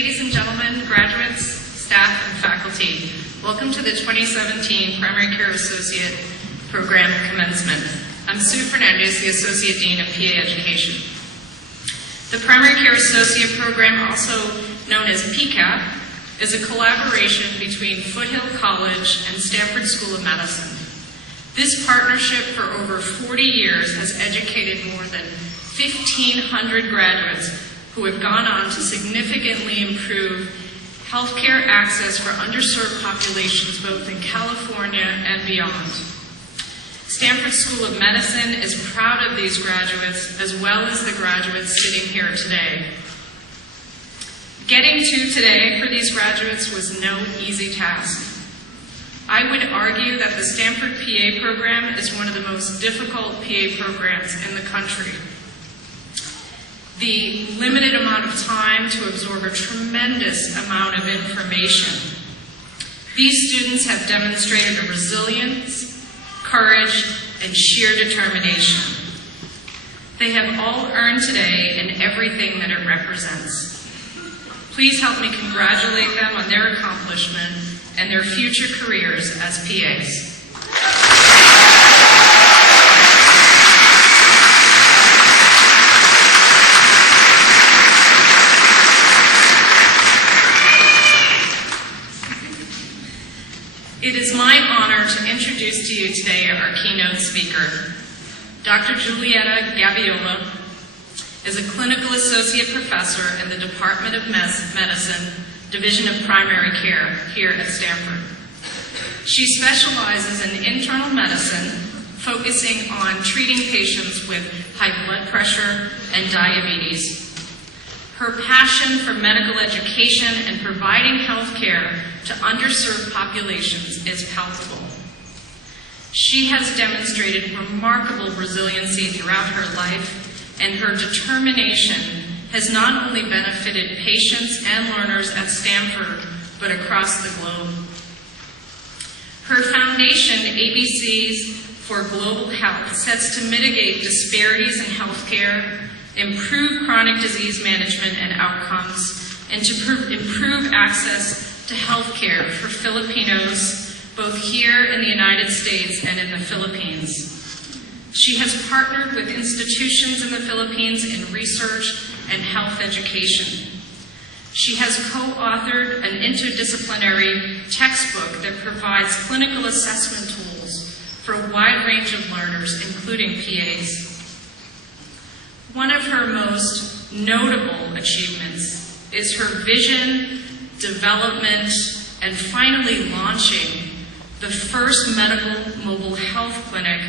Ladies and gentlemen, graduates, staff, and faculty, welcome to the 2017 Primary Care Associate Program Commencement. I'm Sue Fernandez, the Associate Dean of PA Education. The Primary Care Associate Program, also known as PCAP, is a collaboration between Foothill College and Stanford School of Medicine. This partnership for over 40 years has educated more than 1,500 graduates who have gone on to significantly improve healthcare access for underserved populations both in California and beyond. Stanford School of Medicine is proud of these graduates as well as the graduates sitting here today. Getting to today for these graduates was no easy task. I would argue that the Stanford PA program is one of the most difficult PA programs in the country. The limited amount of time to absorb a tremendous amount of information. These students have demonstrated a resilience, courage, and sheer determination. They have all earned today in everything that it represents. Please help me congratulate them on their accomplishment and their future careers as PAs. It is my honor to introduce to you today our keynote speaker. Dr. Julieta Gabiola is a clinical associate professor in the Department of Medicine, Division of Primary Care here at Stanford. She specializes in internal medicine, focusing on treating patients with high blood pressure and diabetes. Her passion for medical education and providing health care to underserved populations is palpable. She has demonstrated remarkable resiliency throughout her life, and her determination has not only benefited patients and learners at Stanford, but across the globe. Her foundation, ABCs for Global Health, sets to mitigate disparities in healthcare, improve chronic disease management and outcomes, and to improve access to healthcare for Filipinos, both here in the United States and in the Philippines. She has partnered with institutions in the Philippines in research and health education. She has co-authored an interdisciplinary textbook that provides clinical assessment tools for a wide range of learners, including PAs. One of her most notable achievements is her vision, development, and finally launching the first medical mobile health clinic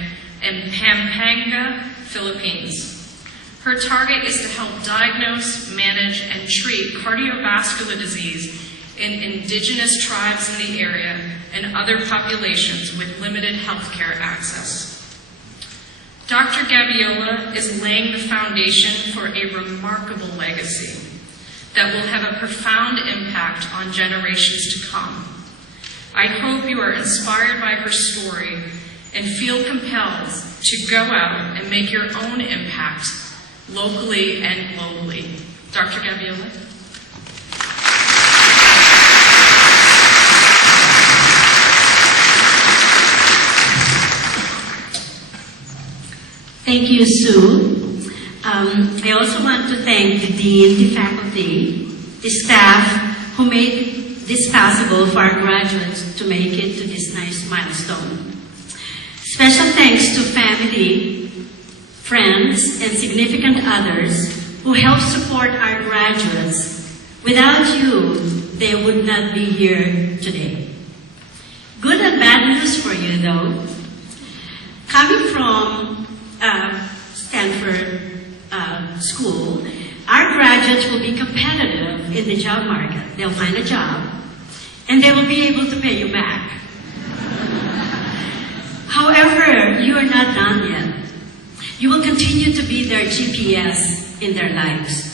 in Pampanga, Philippines. Her target is to help diagnose, manage, and treat cardiovascular disease in indigenous tribes in the area and other populations with limited healthcare access. Dr. Gabiola is laying the foundation for a remarkable legacy that will have a profound impact on generations to come. I hope you are inspired by her story and feel compelled to go out and make your own impact locally and globally. Dr. Gabiola. Thank you, Sue. I also want to thank the dean, the faculty, the staff who made this possible for our graduates to make it to this nice milestone. Special thanks to family, friends, and significant others who helped support our graduates. Without you, they would not be here today. Good and bad news for you, though. Coming from Stanford School, our graduates will be competitive in the job market. They'll find a job, and they will be able to pay you back. However, you are not done yet. You will continue to be their GPS in their lives.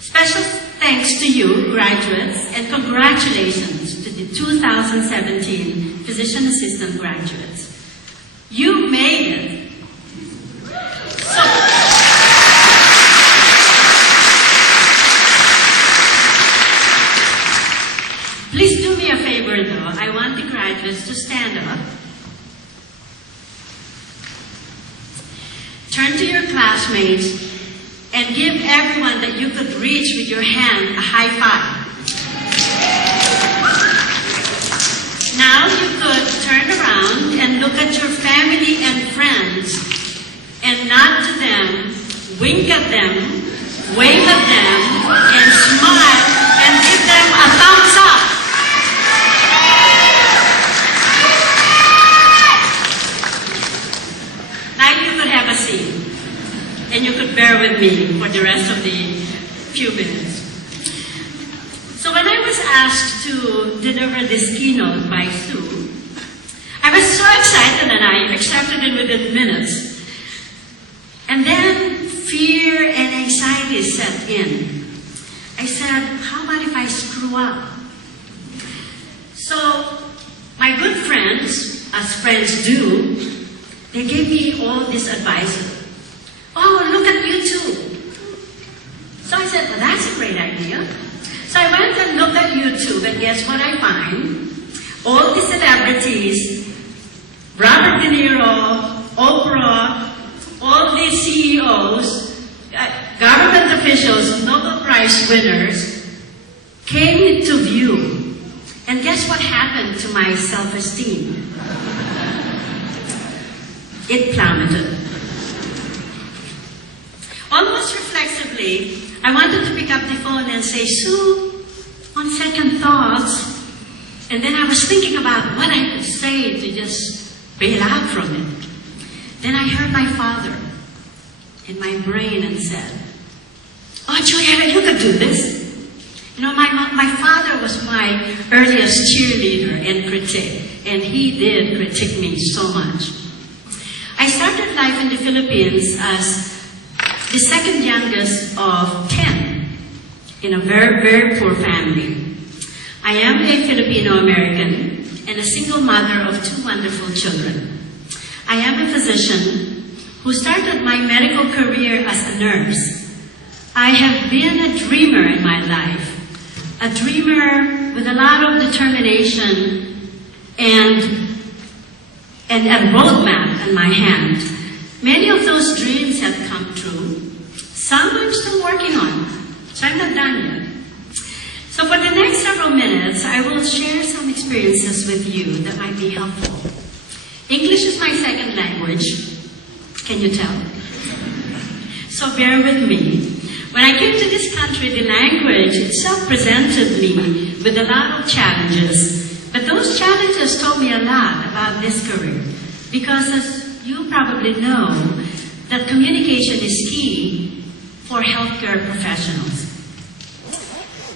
Special thanks to you, graduates, and congratulations to the 2017 Physician Assistant graduates. You made it. So, just to stand up. Turn to your classmates and give everyone that you could reach with your hand a high five. Now you could turn around and look at your family and friends and nod to them, wink at them, wave at them, and smile and give them a thumbs up. Now you could have a seat, and you could bear with me for the rest of the few minutes. So when I was asked to deliver this keynote by Sue, I was so excited that I accepted it within minutes. And then fear and anxiety set in. I said, how about if I screw up? So my good friends, as friends do, they gave me all this advice. Oh, look at YouTube. So I said, well, that's a great idea. So I went and looked at YouTube, and guess what I find? All the celebrities, Robert De Niro, Oprah, all the CEOs, government officials, Nobel Prize winners, came to view. And guess what happened to my self-esteem? It plummeted. Almost reflexively, I wanted to pick up the phone and say, Sue, on second thoughts. And then I was thinking about what I could say to just bail out from it. Then I heard my father in my brain and said, oh, Julietta, you could do this. You know, my father was my earliest cheerleader and critic, and he did critique me so much. I started life in the Philippines as the second youngest of 10 in a very, very poor family. I am a Filipino-American and a single mother of 2 wonderful children. I am a physician who started my medical career as a nurse. I have been a dreamer in my life, a dreamer with a lot of determination and a roadmap in my hand. Many of those dreams have come true. Some I'm still working on, so I'm not done yet. So for the next several minutes, I will share some experiences with you that might be helpful. English is my second language. Can you tell? So bear with me. When I came to this country, the language itself presented me with a lot of challenges. But those challenges taught me a lot about this career. Because as you probably know, that communication is key for healthcare professionals.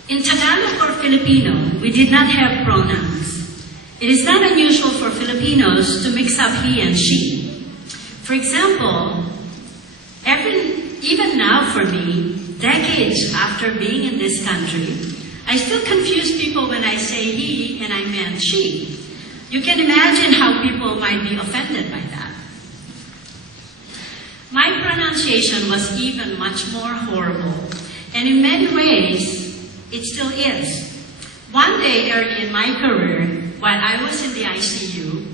In Tagalog or Filipino, we did not have pronouns. It is not unusual for Filipinos to mix up he and she. For example, even now for me, decades after being in this country, I still confuse people when I say he and I meant she. You can imagine how people might be offended by that. My pronunciation was even much more horrible, and in many ways, it still is. One day early in my career, while I was in the ICU,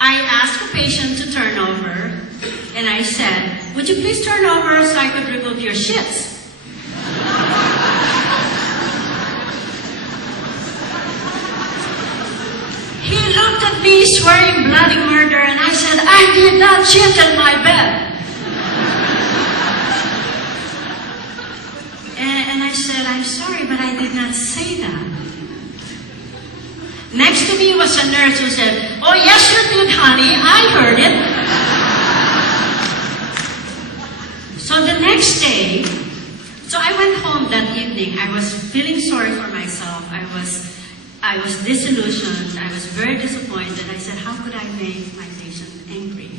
I asked a patient to turn over, and I said, would you please turn over so I could remove your shits? He looked at me swearing bloody murder, and I said, I did not shit in my bed. And I said, I'm sorry, but I did not say that. Next to me was a nurse who said, oh, yes, you did, honey. I heard it. So the next day, so I went home that evening. I was feeling sorry for myself. I was disillusioned. I was very disappointed. I said, how could I make my patient angry?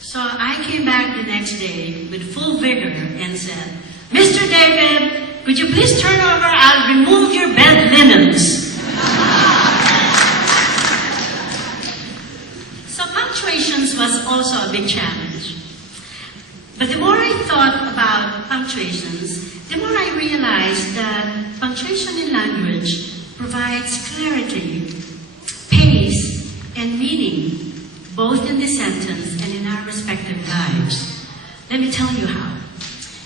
So I came back the next day with full vigor and said, Mr. David, could you please turn over? I'll remove your bed linens. So punctuations was also a big challenge. But the more I thought about punctuations, the more I realized that punctuation in language provides clarity, meaning, both in this sentence and in our respective lives. Let me tell you how.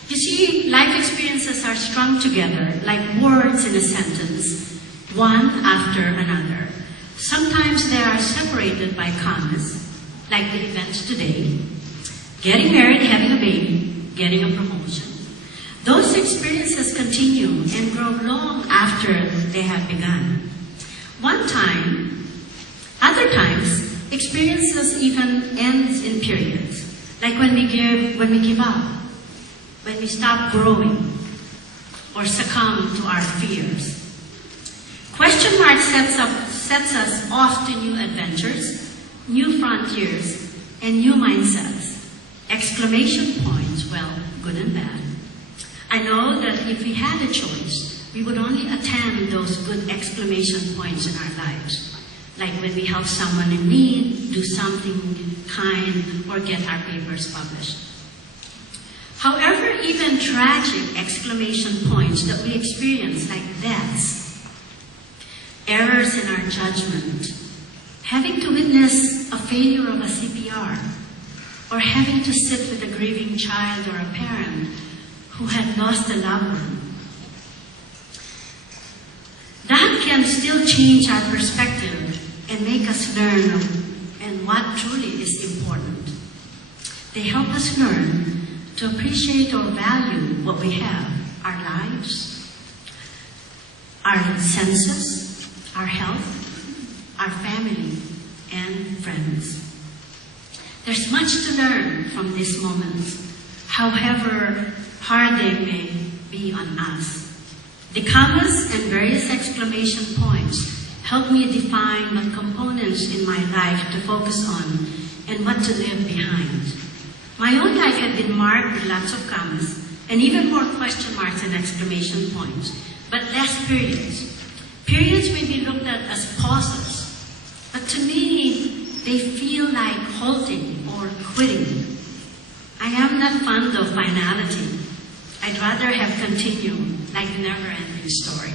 You see, life experiences are strung together like words in a sentence, one after another. Sometimes they are separated by commas, like the events today, getting married, having a baby, getting a promotion. Those experiences continue and grow long after they have begun. Other times, experiences even ends in periods, like when we give up, when we stop growing, or succumb to our fears. Question mark sets us off to new adventures, new frontiers, and new mindsets. Exclamation points, well, good and bad. I know that if we had a choice, we would only attend those good exclamation points in our lives, like when we help someone in need, do something kind, or get our papers published. However, even tragic exclamation points that we experience, like deaths, errors in our judgment, having to witness a failure of a CPR, or having to sit with a grieving child or a parent who had lost a loved one, that can still change our perspective and make us learn and what truly is important. They help us learn to appreciate or value what we have, our lives, our senses, our health, our family, and friends. There's much to learn from these moments, however hard they may be on us. The commas and various exclamation points help me define what components in my life to focus on and what to leave behind. My own life had been marked with lots of commas and even more question marks and exclamation points, but less periods. Periods may be looked at as pauses, but to me, they feel like halting or quitting. I am not fond of finality. I'd rather have continued, like a never-ending story.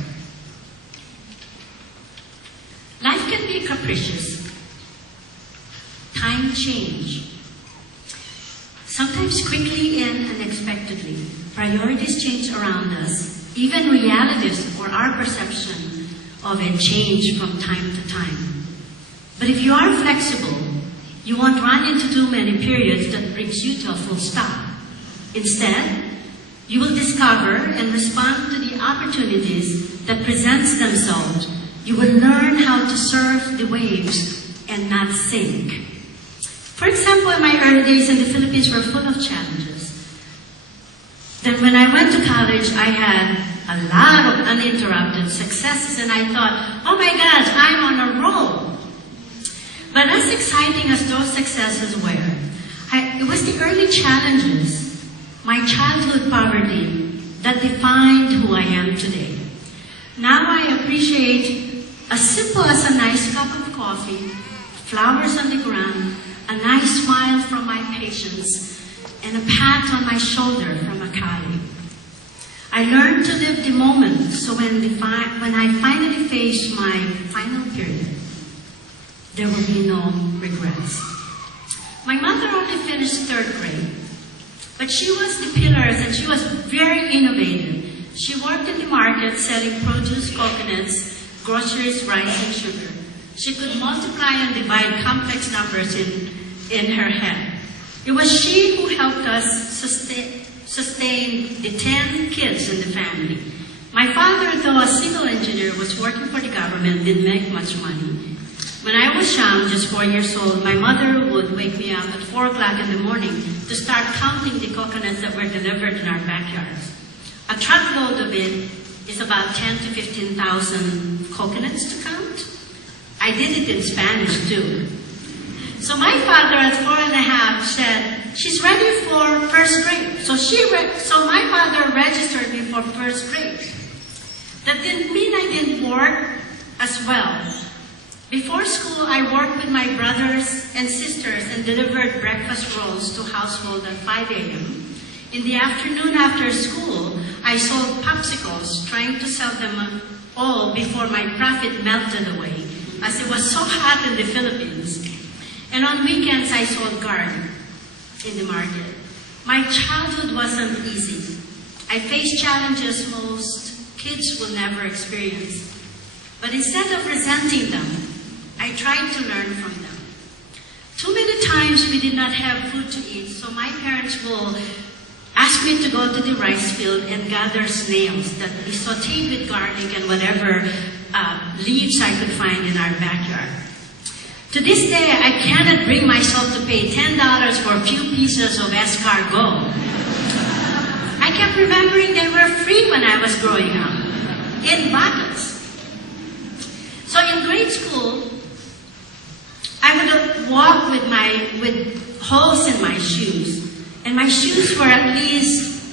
Life can be capricious. Time change. Sometimes quickly and unexpectedly. Priorities change around us. Even realities or our perception of it change from time to time. But if you are flexible, you won't run into too many periods that brings you to a full stop. Instead, you will discover and respond to the opportunities that presents themselves. You will learn how to surf the waves and not sink. For example, my early days in the Philippines were full of challenges. Then when I went to college, I had a lot of uninterrupted successes, and I thought, oh my gosh, I'm on a roll. But as exciting as those successes were, it was the early challenges, my childhood poverty, that defined who I am today. Now I appreciate as simple as a nice cup of coffee, flowers on the ground, a nice smile from my patients, and a pat on my shoulder from a colleague. I learned to live the moment, so when I finally face my final period, there will be no regrets. My mother only finished 3rd grade, but she was the pillars and she was very innovative. She worked in the market selling produce, coconuts, groceries, rice, and sugar. She could multiply and divide complex numbers in her head. It was she who helped us sustain the 10 kids in the family. My father, though a civil engineer, was working for the government, didn't make much money. When I was young, just 4 years old, my mother would wake me up at 4 o'clock in the morning to start counting the coconuts that were delivered in our backyards. A truckload of it is about 10 to 15,000 coconuts to count. I did it in Spanish too. So my father at 4.5 said, she's ready for 1st grade. So my father registered me for 1st grade. That didn't mean I didn't work as well. Before school, I worked with my brothers and sisters and delivered breakfast rolls to households at 5 a.m. In the afternoon after school, I sold popsicles, trying to sell them all before my profit melted away, as it was so hot in the Philippines. And on weekends, I sold garden in the market. My childhood wasn't easy. I faced challenges most kids will never experience. But instead of resenting them, I tried to learn from them. Too many times we did not have food to eat, so my parents will ask me to go to the rice field and gather snails that we sauteed with garlic and whatever leaves I could find in our backyard. To this day, I cannot bring myself to pay $10 for a few pieces of escargot. I kept remembering they were free when I was growing up, in bottles. So in grade school, I would walk with holes in my shoes, and my shoes were at least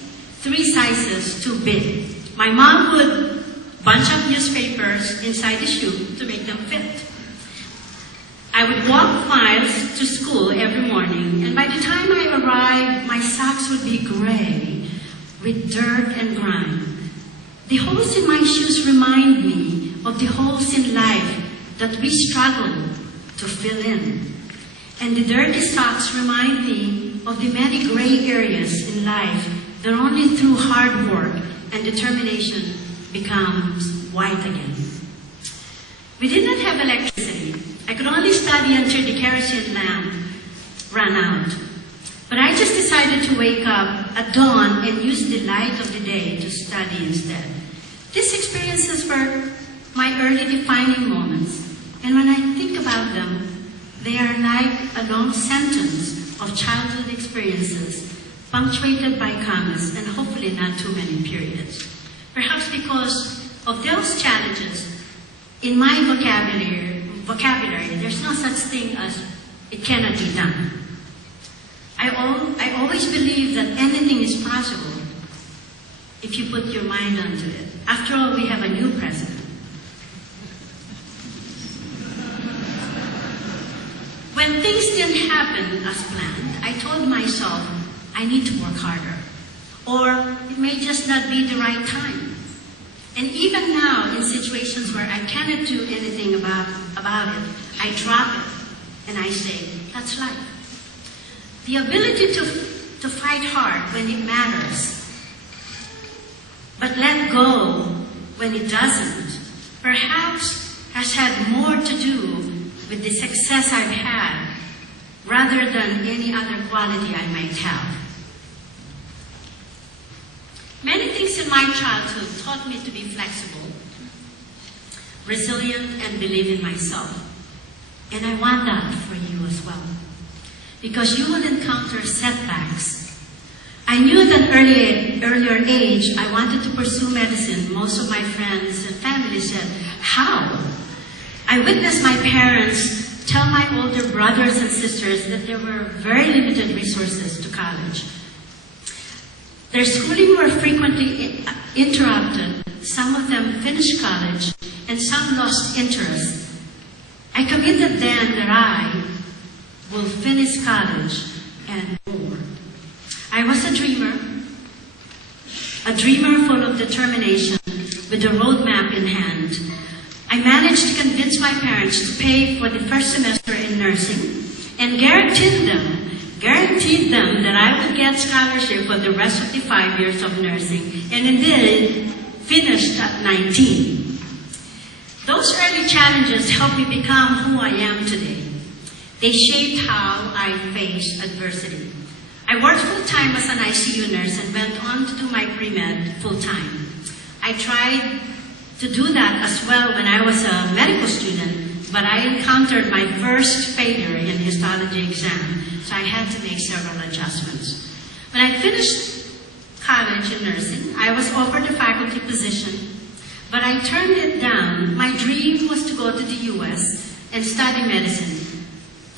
3 sizes too big. My mom would bunch up newspapers inside the shoe to make them fit. I would walk miles to school every morning, and by the time I arrived, my socks would be gray with dirt and grime. The holes in my shoes remind me of the holes in life that we struggle to fill in. And the dirty socks remind me of the many gray areas in life that only through hard work and determination becomes white again. We did not have electricity. I could only study until the kerosene lamp ran out. But I just decided to wake up at dawn and use the light of the day to study instead. These experiences were my early defining moments, and when I think about them, they are like a long sentence of childhood experiences, punctuated by commas and hopefully not too many periods. Perhaps because of those challenges, in my vocabulary, there's no such thing as it cannot be done. I always believe that anything is possible if you put your mind onto it. After all, we have a new president. When things didn't happen as planned, I told myself, I need to work harder. Or it may just not be the right time. And even now, in situations where I cannot do anything about it, I drop it and I say, that's life. The ability to fight hard when it matters, but let go when it doesn't, perhaps has had more to do with the success I've had rather than any other quality I might have. Many things in my childhood taught me to be flexible, resilient, and believe in myself. And I want that for you as well. Because you will encounter setbacks. I knew at an earlier age I wanted to pursue medicine. Most of my friends and family said, how? I witnessed my parents tell my older brothers and sisters that there were very limited resources to college. Their schooling were frequently interrupted. Some of them finished college, and some lost interest. I committed then that I will finish college and more. I was a dreamer full of determination with a roadmap in hand. I managed to convince my parents to pay for the first semester in nursing and guaranteed them that I would get scholarship for the rest of the 5 years of nursing, and indeed finished at 19. Those early challenges helped me become who I am today. They shaped how I faced adversity. I worked full-time as an ICU nurse and went on to do my pre-med full-time. I tried to do that as well when I was a medical student, but I encountered my first failure in histology exam, so I had to make several adjustments. When I finished college in nursing, I was offered a faculty position, but I turned it down. My dream was to go to the U.S. and study medicine.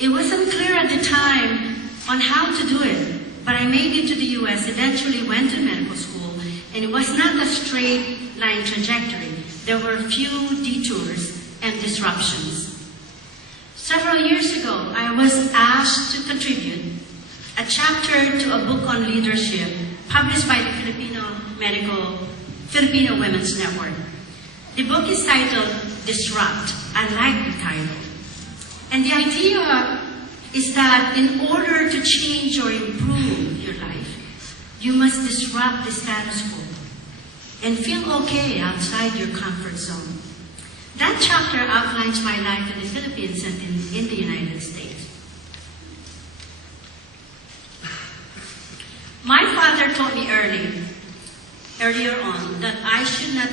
It wasn't clear at the time on how to do it, but I made it to the U.S., eventually went to medical school, and it was not a straight line trajectory. There were few detours and disruptions. Several years ago, I was asked to contribute a chapter to a book on leadership published by the Filipino Women's Network. The book is titled Disrupt. I like the title. And the idea is that in order to change or improve your life, you must disrupt the status quo and feel okay outside your comfort zone. That chapter outlines my life in the Philippines and in the United States. My father taught me earlier on, that I should not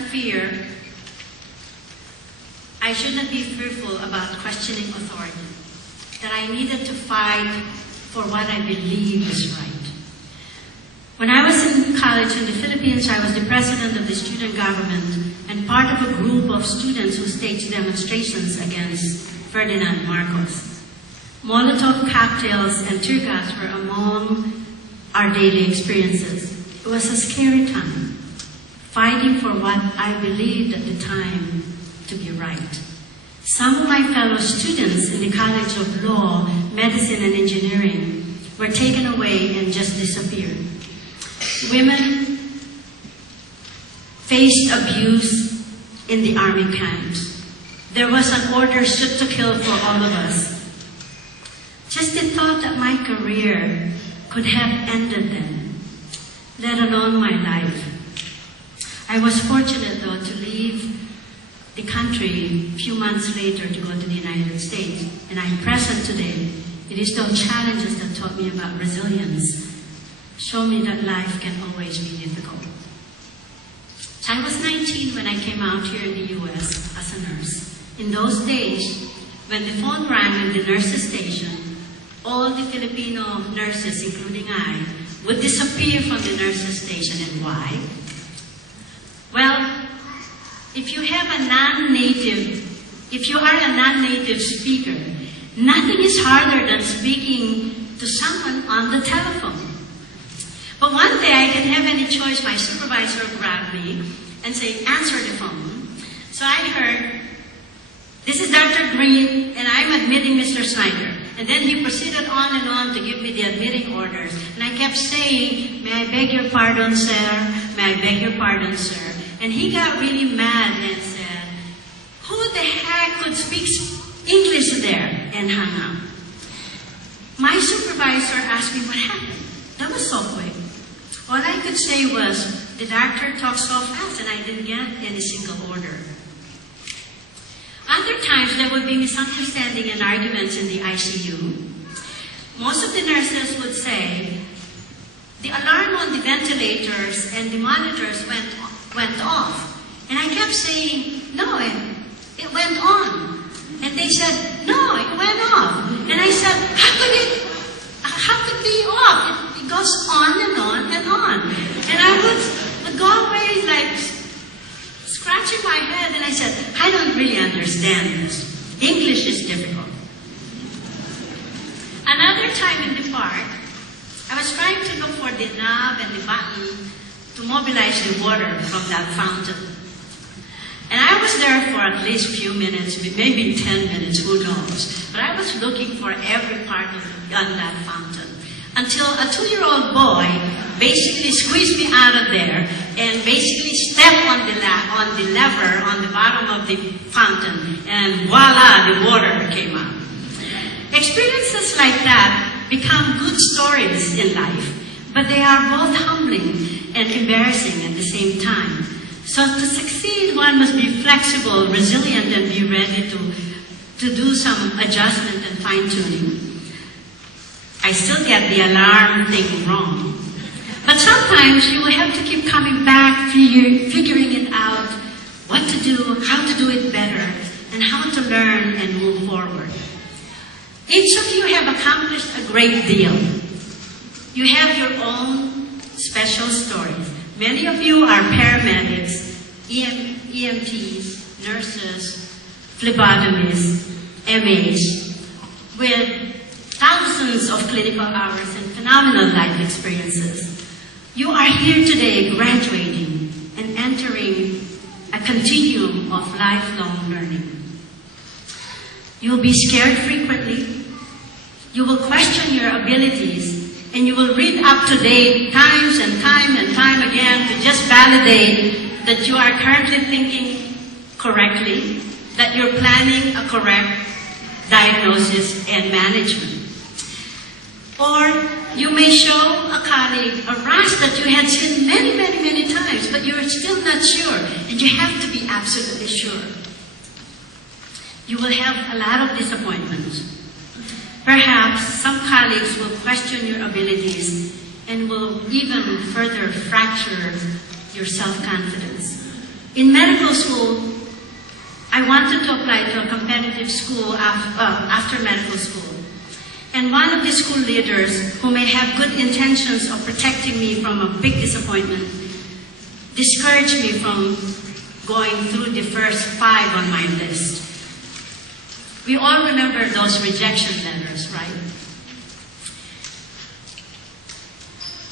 be fearful about questioning authority, that I needed to fight for what I believe is right. When I was in college in the Philippines, I was the president of the student government and part of a group of students who staged demonstrations against Ferdinand Marcos. Molotov cocktails and tear gas were among our daily experiences. It was a scary time, fighting for what I believed at the time to be right. Some of my fellow students in the College of Law, Medicine, and Engineering were taken away and just disappeared. Women faced abuse in the army camps. There was an order shoot to kill for all of us. Just the thought that my career could have ended then, let alone my life. I was fortunate, though, to leave the country a few months later to go to the United States, and I'm present today. It is those challenges that taught me about resilience, show me that life can always be difficult. I was 19 when I came out here in the U.S. as a nurse. In those days, when the phone rang in the nurses' station, all the Filipino nurses, including I, would disappear from the nurses' station. And why? Well, if you are a non-native speaker, nothing is harder than speaking to someone on the telephone. But one day I didn't have any choice. My supervisor grabbed me and said, answer the phone. So I heard, this is Dr. Green, and I'm admitting Mr. Snyder. And then he proceeded on and on to give me the admitting orders. And I kept saying, may I beg your pardon, sir? May I beg your pardon, sir? And he got really mad and said, who the heck could speak English there? And hung up. My supervisor asked me what happened. That was so quick. All I could say was, the doctor talked so fast and I didn't get any single order. Other times there would be misunderstanding and arguments in the ICU. Most of the nurses would say, the alarm on the ventilators and the monitors went off. And I kept saying, no, it went on. And they said, no, it went off. And I said, how could it be off? It goes on and on and on. And I would go away like scratching my head, and I said, I don't really understand this. English is difficult. Another time in the park, I was trying to look for the knob and the button to mobilize the water from that fountain. And I was there for at least a few minutes, maybe 10 minutes, who knows. But I was looking for every part on that fountain. Until a 2-year-old boy basically squeezed me out of there and basically stepped on the lever on the bottom of the fountain, and voila, the water came out. Experiences like that become good stories in life, but they are both humbling and embarrassing at the same time. So to succeed, one must be flexible, resilient, and be ready to do some adjustment and fine-tuning. I still get the alarm thing wrong. But sometimes you will have to keep coming back, figuring it out, what to do, how to do it better, and how to learn and move forward. Each of you have accomplished a great deal. You have your own special stories. Many of you are paramedics, EMTs, nurses, phlebotomists, MAs, with thousands of clinical hours and phenomenal life experiences. You are here today graduating and entering a continuum of lifelong learning. You will be scared frequently. You will question your abilities, and you will read up-to-date times and time again to just validate that you are currently thinking correctly, that you're planning a correct diagnosis and management. Or you may show a colleague a rash that you had seen many, many, many times, but you're still not sure, and you have to be absolutely sure. You will have a lot of disappointments. Perhaps some colleagues will question your abilities and will even further fracture your self-confidence. In medical school, I wanted to apply to a competitive school after medical school. And one of the school leaders, who may have good intentions of protecting me from a big disappointment, discouraged me from going through the first 5 on my list. We all remember those rejection letters, right?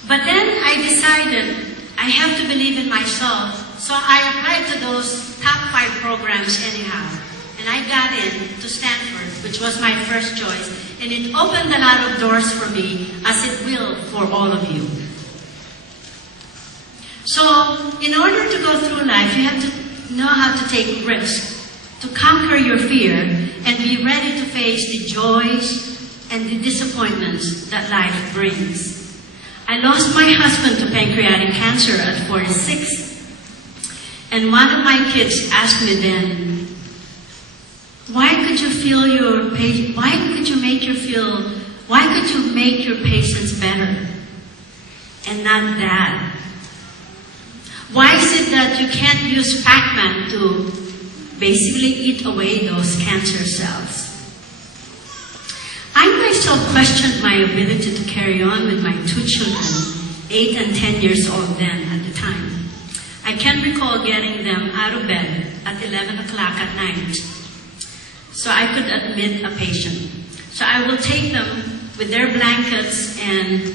But then I decided I have to believe in myself, so I applied to those top 5 programs anyhow. And I got in to Stanford, which was my first choice, and it opened a lot of doors for me, as it will for all of you. So, in order to go through life, you have to know how to take risks, to conquer your fear, and be ready to face the joys and the disappointments that life brings. I lost my husband to pancreatic cancer at 46, and one of my kids asked me then, why could you make your patients better and not that? Why is it that you can't use Pac-Man to basically eat away those cancer cells? I myself questioned my ability to carry on with my 2 children, 8 and 10 years old then at the time. I can recall getting them out of bed at 11 o'clock at night, so I could admit a patient. So I will take them with their blankets and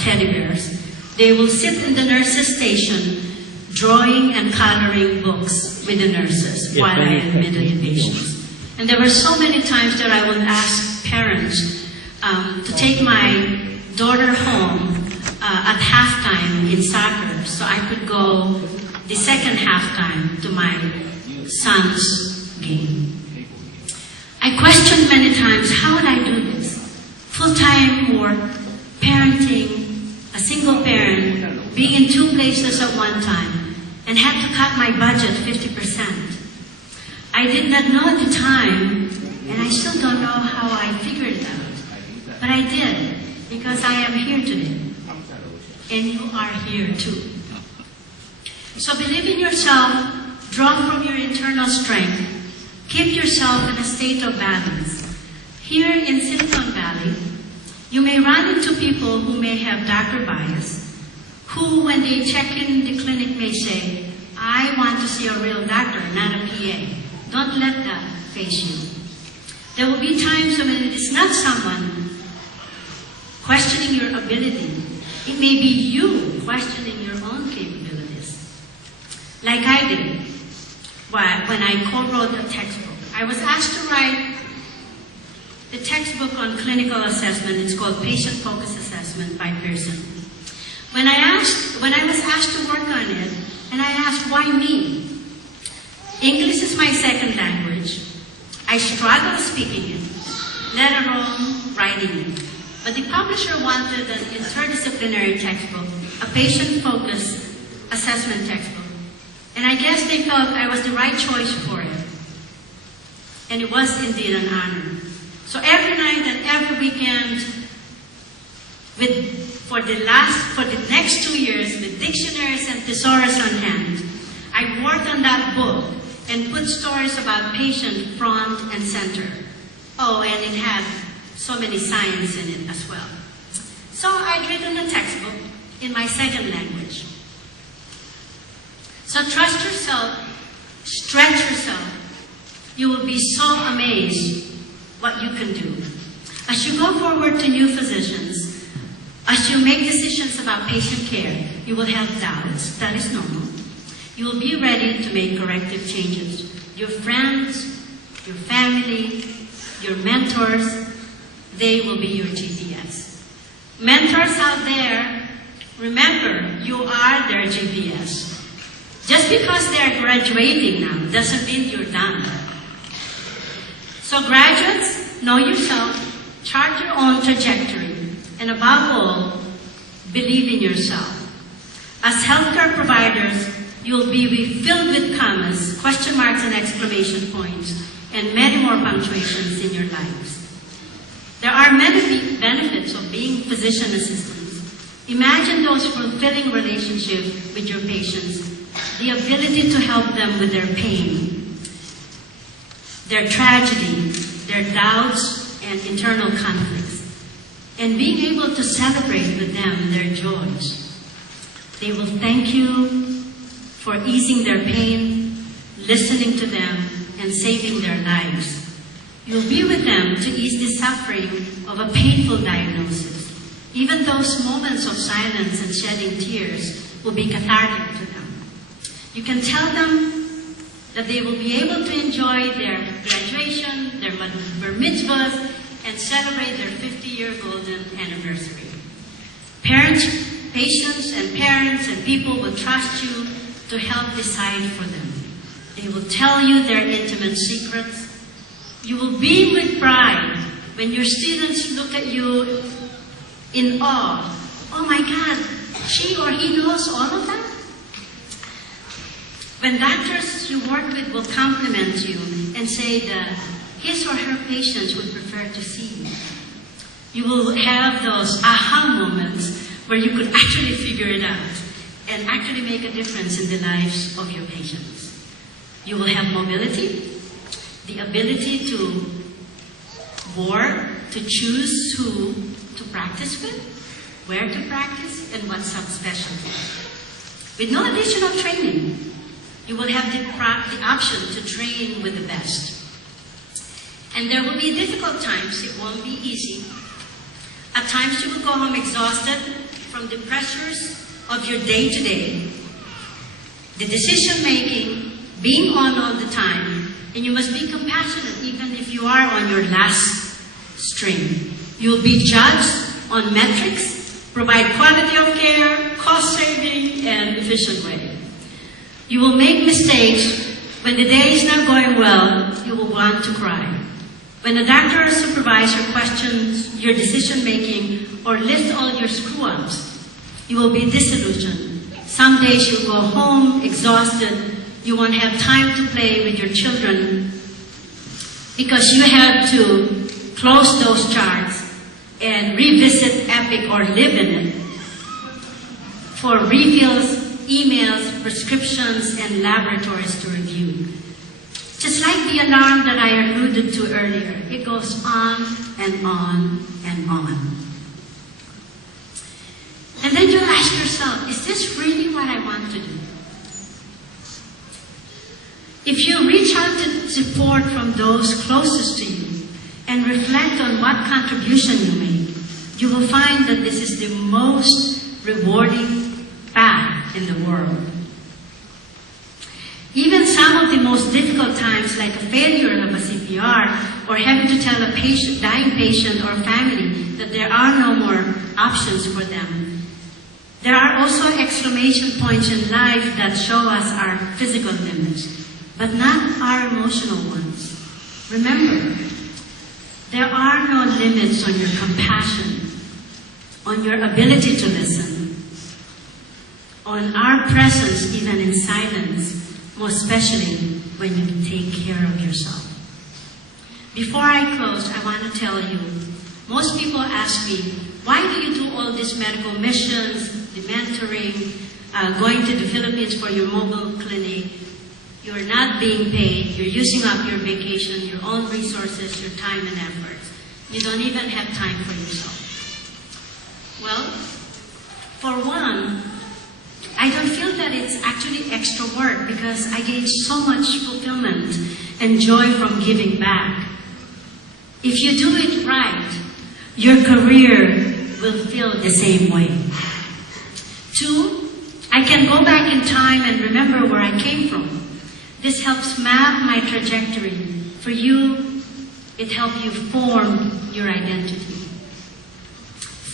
teddy bears. They will sit in the nurse's station, drawing and coloring books with the nurses while I admitted the patients. And there were so many times that I would ask parents to take my daughter home at halftime in soccer, so I could go the second halftime to my son's game. I questioned many times, how would I do this? Full-time work, parenting, a single parent, being in 2 places at one time, and had to cut my budget 50%. I did not know at the time, and I still don't know how I figured it out. But I did, because I am here today. And you are here too. So believe in yourself, draw from your internal strength, keep yourself in a state of balance. Here in Silicon Valley, you may run into people who may have doctor bias, who when they check in the clinic may say, I want to see a real doctor, not a PA. Don't let that face you. There will be times when it is not someone questioning your ability. It may be you questioning your own capabilities. Like I did when I co-wrote a textbook. I was asked to write the textbook on clinical assessment. It's called Patient Focused Assessment by Pearson. When I was asked to work on it, and I asked, why me? English is my second language. I struggle speaking it, let alone writing it. But the publisher wanted an interdisciplinary textbook, a patient-focused assessment textbook. And I guess they felt I was the right choice for it. And it was indeed an honor. So every night and every weekend, for the next 2 years, with dictionaries and thesaurus on hand, I worked on that book and put stories about patient front and center. Oh, and it had so many science in it as well. So I'd written a textbook in my second language. So trust yourself, stretch yourself. You will be so amazed what you can do. As you go forward to new physicians, as you make decisions about patient care, you will have doubts. That is normal. You will be ready to make corrective changes. Your friends, your family, your mentors, they will be your GPS. Mentors out there, remember, you are their GPS. Just because they are graduating now doesn't mean you're done. So graduates, know yourself, chart your own trajectory, and above all, believe in yourself. As healthcare providers, you'll be filled with commas, question marks and exclamation points, and many more punctuations in your lives. There are many benefits of being physician assistants. Imagine those fulfilling relationships with your patients, the ability to help them with their pain, their tragedy, their doubts and internal conflicts, and being able to celebrate with them their joys. They will thank you for easing their pain, listening to them, and saving their lives. You'll be with them to ease the suffering of a painful diagnosis. Even those moments of silence and shedding tears will be cathartic to them. You can tell them that they will be able to enjoy their graduation, their bar mitzvahs, and celebrate their 50-year golden anniversary. Patients and parents and people will trust you to help decide for them. They will tell you their intimate secrets. You will beam with pride when your students look at you in awe. Oh my God, she or he knows all of that? When doctors you work with will compliment you and say that his or her patients would prefer to see you, you will have those aha moments where you could actually figure it out and actually make a difference in the lives of your patients. You will have mobility, the ability to work, to choose who to practice with, where to practice, and what subspecialty. With no additional training, you will have the option to train with the best. And there will be difficult times. It won't be easy. At times you will go home exhausted from the pressures of your day-to-day, the decision-making, being on all the time, and you must be compassionate even if you are on your last string. You will be judged on metrics, provide quality of care, cost-saving, and efficient way. You will make mistakes. When the day is not going well, you will want to cry. When a doctor or supervisor questions your decision-making or lists all your screw-ups, you will be disillusioned. Some days you'll go home exhausted. You won't have time to play with your children because you have to close those charts and revisit Epic or live in it for refills, emails, prescriptions, and laboratories to review. Just like the alarm that I alluded to earlier, it goes on and on and on. And then you'll ask yourself, is this really what I want to do? If you reach out to support from those closest to you and reflect on what contribution you made, you will find that this is the most rewarding path in the world. Even some of the most difficult times, like a failure of a CPR or having to tell a dying patient or family that there are no more options for them, there are also exclamation points in life that show us our physical limits, but not our emotional ones. Remember, there are no limits on your compassion, on your ability to listen, on our presence even in silence, most especially when you take care of yourself. Before I close, I want to tell you, most people ask me, why do you do all these medical missions, the mentoring, going to the Philippines for your mobile clinic? You're not being paid, you're using up your vacation, your own resources, your time and efforts. You don't even have time for yourself. Well, for one, I don't feel that it's actually extra work because I gain so much fulfillment and joy from giving back. If you do it right, your career will feel the same way. Two, I can go back in time and remember where I came from. This helps map my trajectory. For you, it helps you form your identity.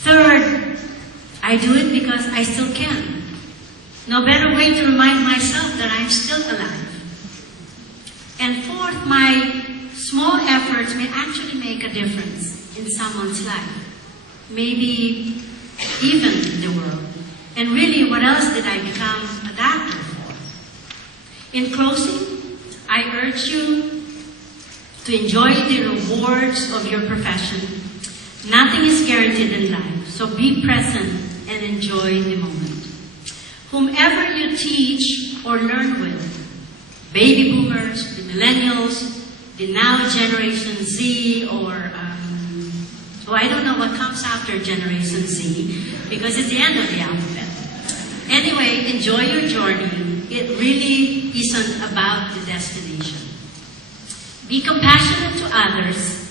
Third, I do it because I still can. No better way to remind myself that I'm still alive. And fourth, my small efforts may actually make a difference in someone's life, maybe even the world. And really, what else did I become a doctor for? In closing, I urge you to enjoy the rewards of your profession. Nothing is guaranteed in life, so be present and enjoy the moment. Whomever you teach or learn with, baby boomers, the millennials, the now Generation Z, or I don't know what comes after Generation Z, because it's the end of the alphabet. Anyway, enjoy your journey. It really isn't about the destination. Be compassionate to others,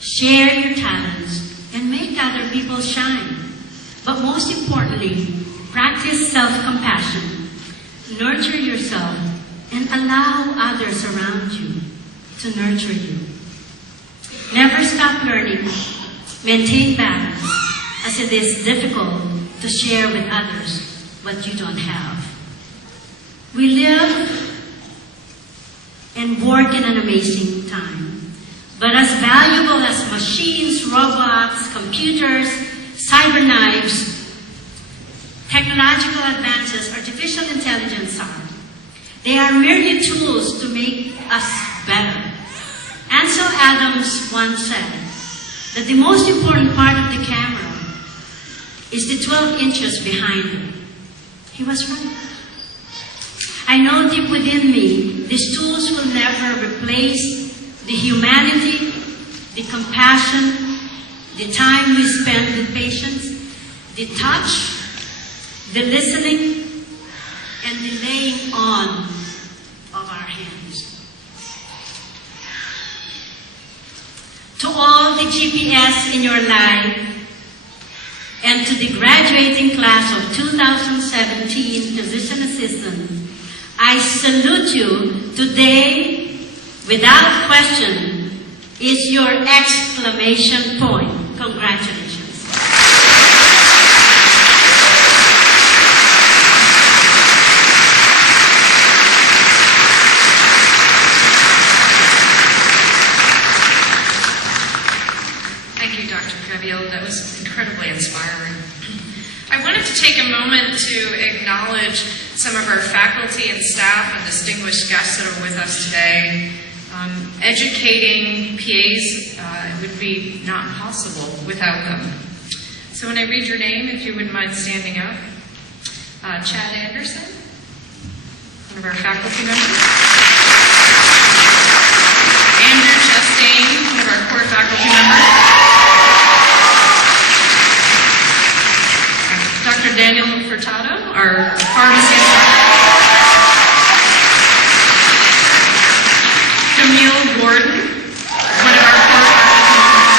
share your talents, and make other people shine. But most importantly, practice self-compassion, nurture yourself, and allow others around you to nurture you. Never stop learning, maintain balance, as it is difficult to share with others what you don't have. We live and work in an amazing time. But as valuable as machines, robots, computers, cyber knives, technological advances, artificial intelligence are, they are merely tools to make us better. Ansel Adams once said that the most important part of the camera is the 12 inches behind it. He was right. I know deep within me, these tools will never replace the humanity, the compassion, the time we spend with patients, the touch, the listening, and the laying on of our hands. To all the GPS in your life, and to the graduating class of 2017 physician assistant, I salute you. Today, without question, is your exclamation point. Congratulations. Thank you, Dr. Gabiola. That was incredibly inspiring. I wanted to take a moment to acknowledge some of our faculty and staff and distinguished guests that are with us today. Educating PAs would be not possible without them. So when I read your name, if you wouldn't mind standing up. Chad Anderson, one of our faculty members. Andrew Chastain, one of our core faculty members. Dr. Daniel Furtado, our pharmacy instructor. Camille Gordon, one of our core faculty members.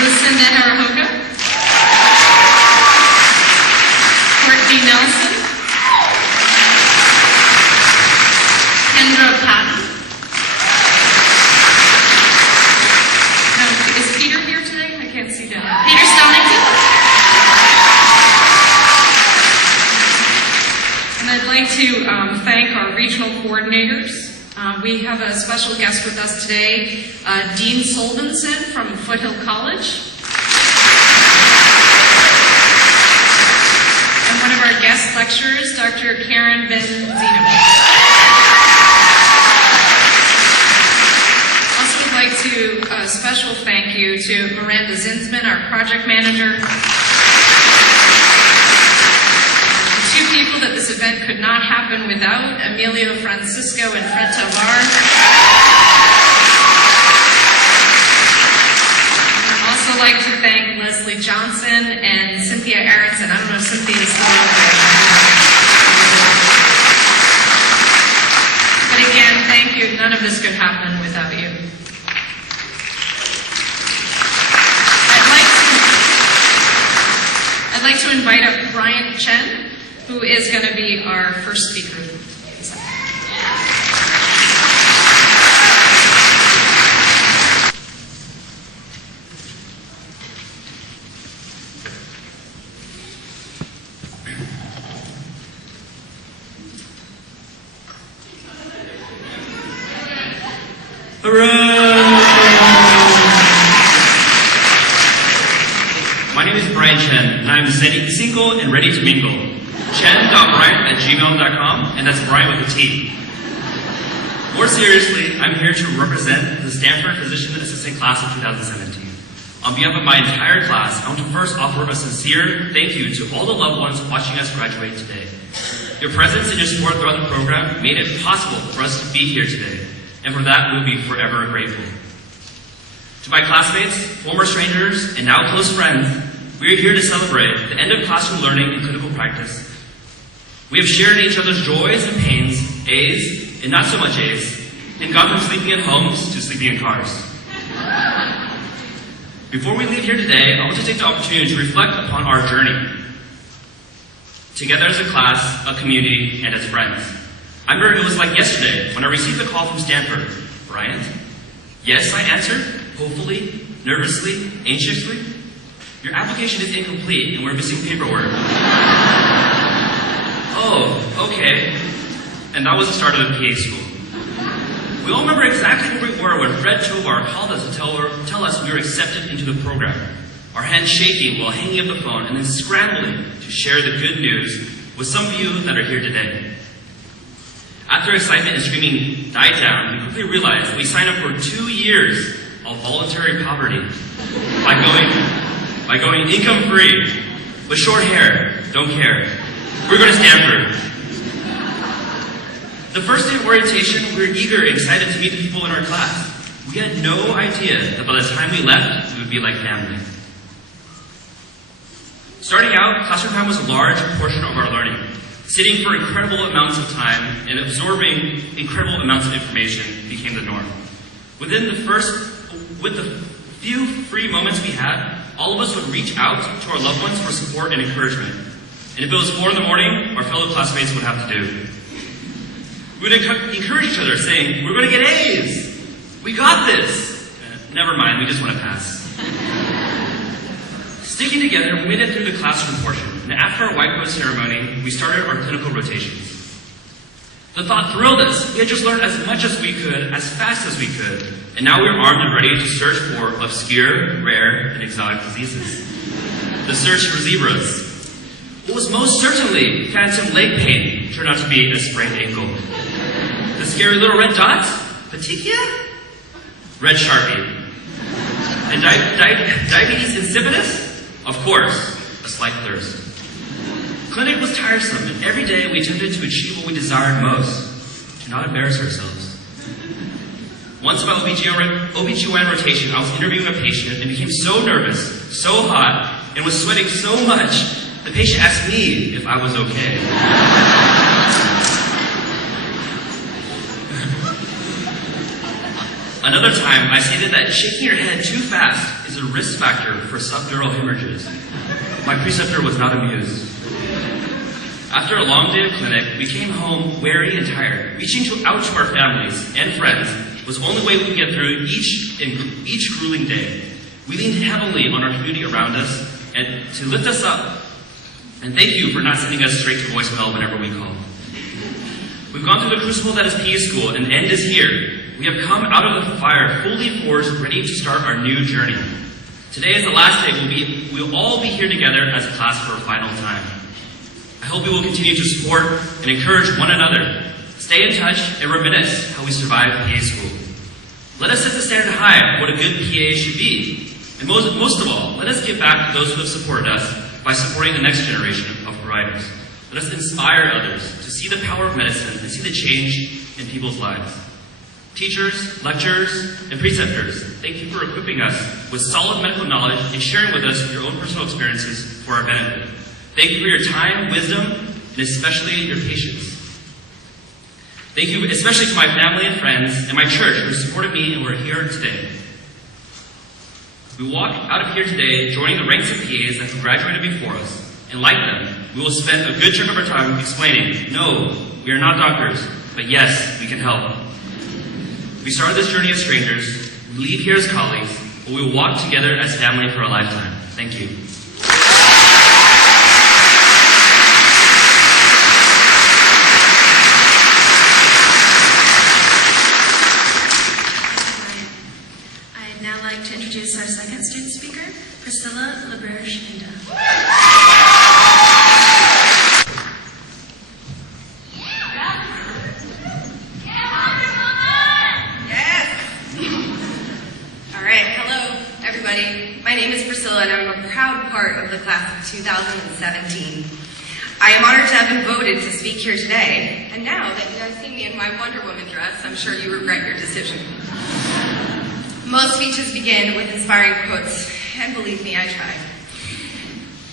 Lucinda Harahoka. Courtney Nelson. Kendra Patton. Is Peter here today? I can't see that. Peter Stonington. I'd like to thank our regional coordinators. We have a special guest with us today, Dean Soldenson from Foothill College. And one of our guest lecturers, Dr. Karen Benzino. Also would like to a special thank you to Miranda Zinsman, our project manager. People that this event could not happen without, Emilio Francisco and Fred Tovar. I'd also like to thank Leslie Johnson and Cynthia Aronson. I don't know if Cynthia is still okay. But again, thank you. None of this could happen without you. I'd like to invite up Brian Chen, who is going to be our first speaker. Hooray! my name is Brian Chen, and I'm single and ready to mingle. Chen.Brian@gmail.com, and that's Brian with a T. More seriously, I'm here to represent the Stanford Physician Assistant Class of 2017. On behalf of my entire class, I want to first offer a sincere thank you to all the loved ones watching us graduate today. Your presence and your support throughout the program made it possible for us to be here today, and for that we'll be forever grateful. To my classmates, former strangers, and now close friends, we are here to celebrate the end of classroom learning and clinical practice. We have shared each other's joys and pains, A's and not so much A's, and gone from sleeping in homes to sleeping in cars. Before we leave here today, I want to take the opportunity to reflect upon our journey. Together as a class, a community, and as friends. I remember it was like yesterday when I received a call from Stanford. Bryant? Yes, I answered, hopefully, nervously, anxiously. Your application is incomplete and we're missing paperwork. Oh, okay. And that was the start of the PA school. We all remember exactly where we were when Fred Tovar called us to tell us we were accepted into the program. Our hands shaking while hanging up the phone and then scrambling to share the good news with some of you that are here today. After excitement and screaming died down, we quickly realized we signed up for 2 years of voluntary poverty by going income free, with short hair, don't care. We're going to Stanford. The first day of orientation, we were eager and excited to meet the people in our class. We had no idea that by the time we left, we would be like family. Starting out, classroom time was a large portion of our learning. Sitting for incredible amounts of time and absorbing incredible amounts of information became the norm. With the few free moments we had, all of us would reach out to our loved ones for support and encouragement. And if it was 4 in the morning, our fellow classmates would have to do. We would encourage each other, saying, "We're going to get A's! We got this!" Never mind, we just want to pass. Sticking together, we made it through the classroom portion, and after our white coat ceremony, we started our clinical rotations. The thought thrilled us. We had just learned as much as we could, as fast as we could, and now we were armed and ready to search for obscure, rare, and exotic diseases. The search for zebras. What was most certainly phantom leg pain turned out to be a sprained ankle. The scary little red dot? Petechia? Red Sharpie. And diabetes insipidus? Of course, a slight thirst. Clinic was tiresome, and every day we attempted to achieve what we desired most, to not embarrass ourselves. Once about OBGYN rotation, I was interviewing a patient and became so nervous, so hot, and was sweating so much, the patient asked me if I was okay. Another time, I stated that shaking your head too fast is a risk factor for subdural hemorrhages. My preceptor was not amused. After a long day of clinic, we came home weary and tired. Reaching out to our families and friends was the only way we could get through each grueling day. We leaned heavily on our community around us and to lift us up. And thank you for not sending us straight to voicemail whenever we called. We've gone through the crucible that is PA school, and the end is here. We have come out of the fire fully forged, ready to start our new journey. Today is the last day. We'll all be here together as a class for a final time. I hope we will continue to support and encourage one another. Stay in touch and reminisce how we survived PA school. Let us set the standard high of what a good PA should be. And most of all, let us give back to those who have supported us by supporting the next generation of providers. Let us inspire others to see the power of medicine and see the change in people's lives. Teachers, lecturers, and preceptors, thank you for equipping us with solid medical knowledge and sharing with us your own personal experiences for our benefit. Thank you for your time, wisdom, and especially your patience. Thank you especially to my family and friends and my church who supported me and were here today. We walk out of here today joining the ranks of PAs that have graduated before us, and like them, we will spend a good chunk of our time explaining, no, we are not doctors, but yes, we can help. We started this journey as strangers, we leave here as colleagues, but we will walk together as family for a lifetime. Thank you. I'd now like to introduce our second student speaker, Priscilla Priscilla Laberge-Inda. All right, hello everybody. My name is Priscilla and I'm a proud part of the class of 2017. I am honored to have been voted to speak here today, and now that you guys see me in my Wonder Woman dress, I'm sure you regret your decision. Most speeches begin with inspiring quotes, and believe me, I try.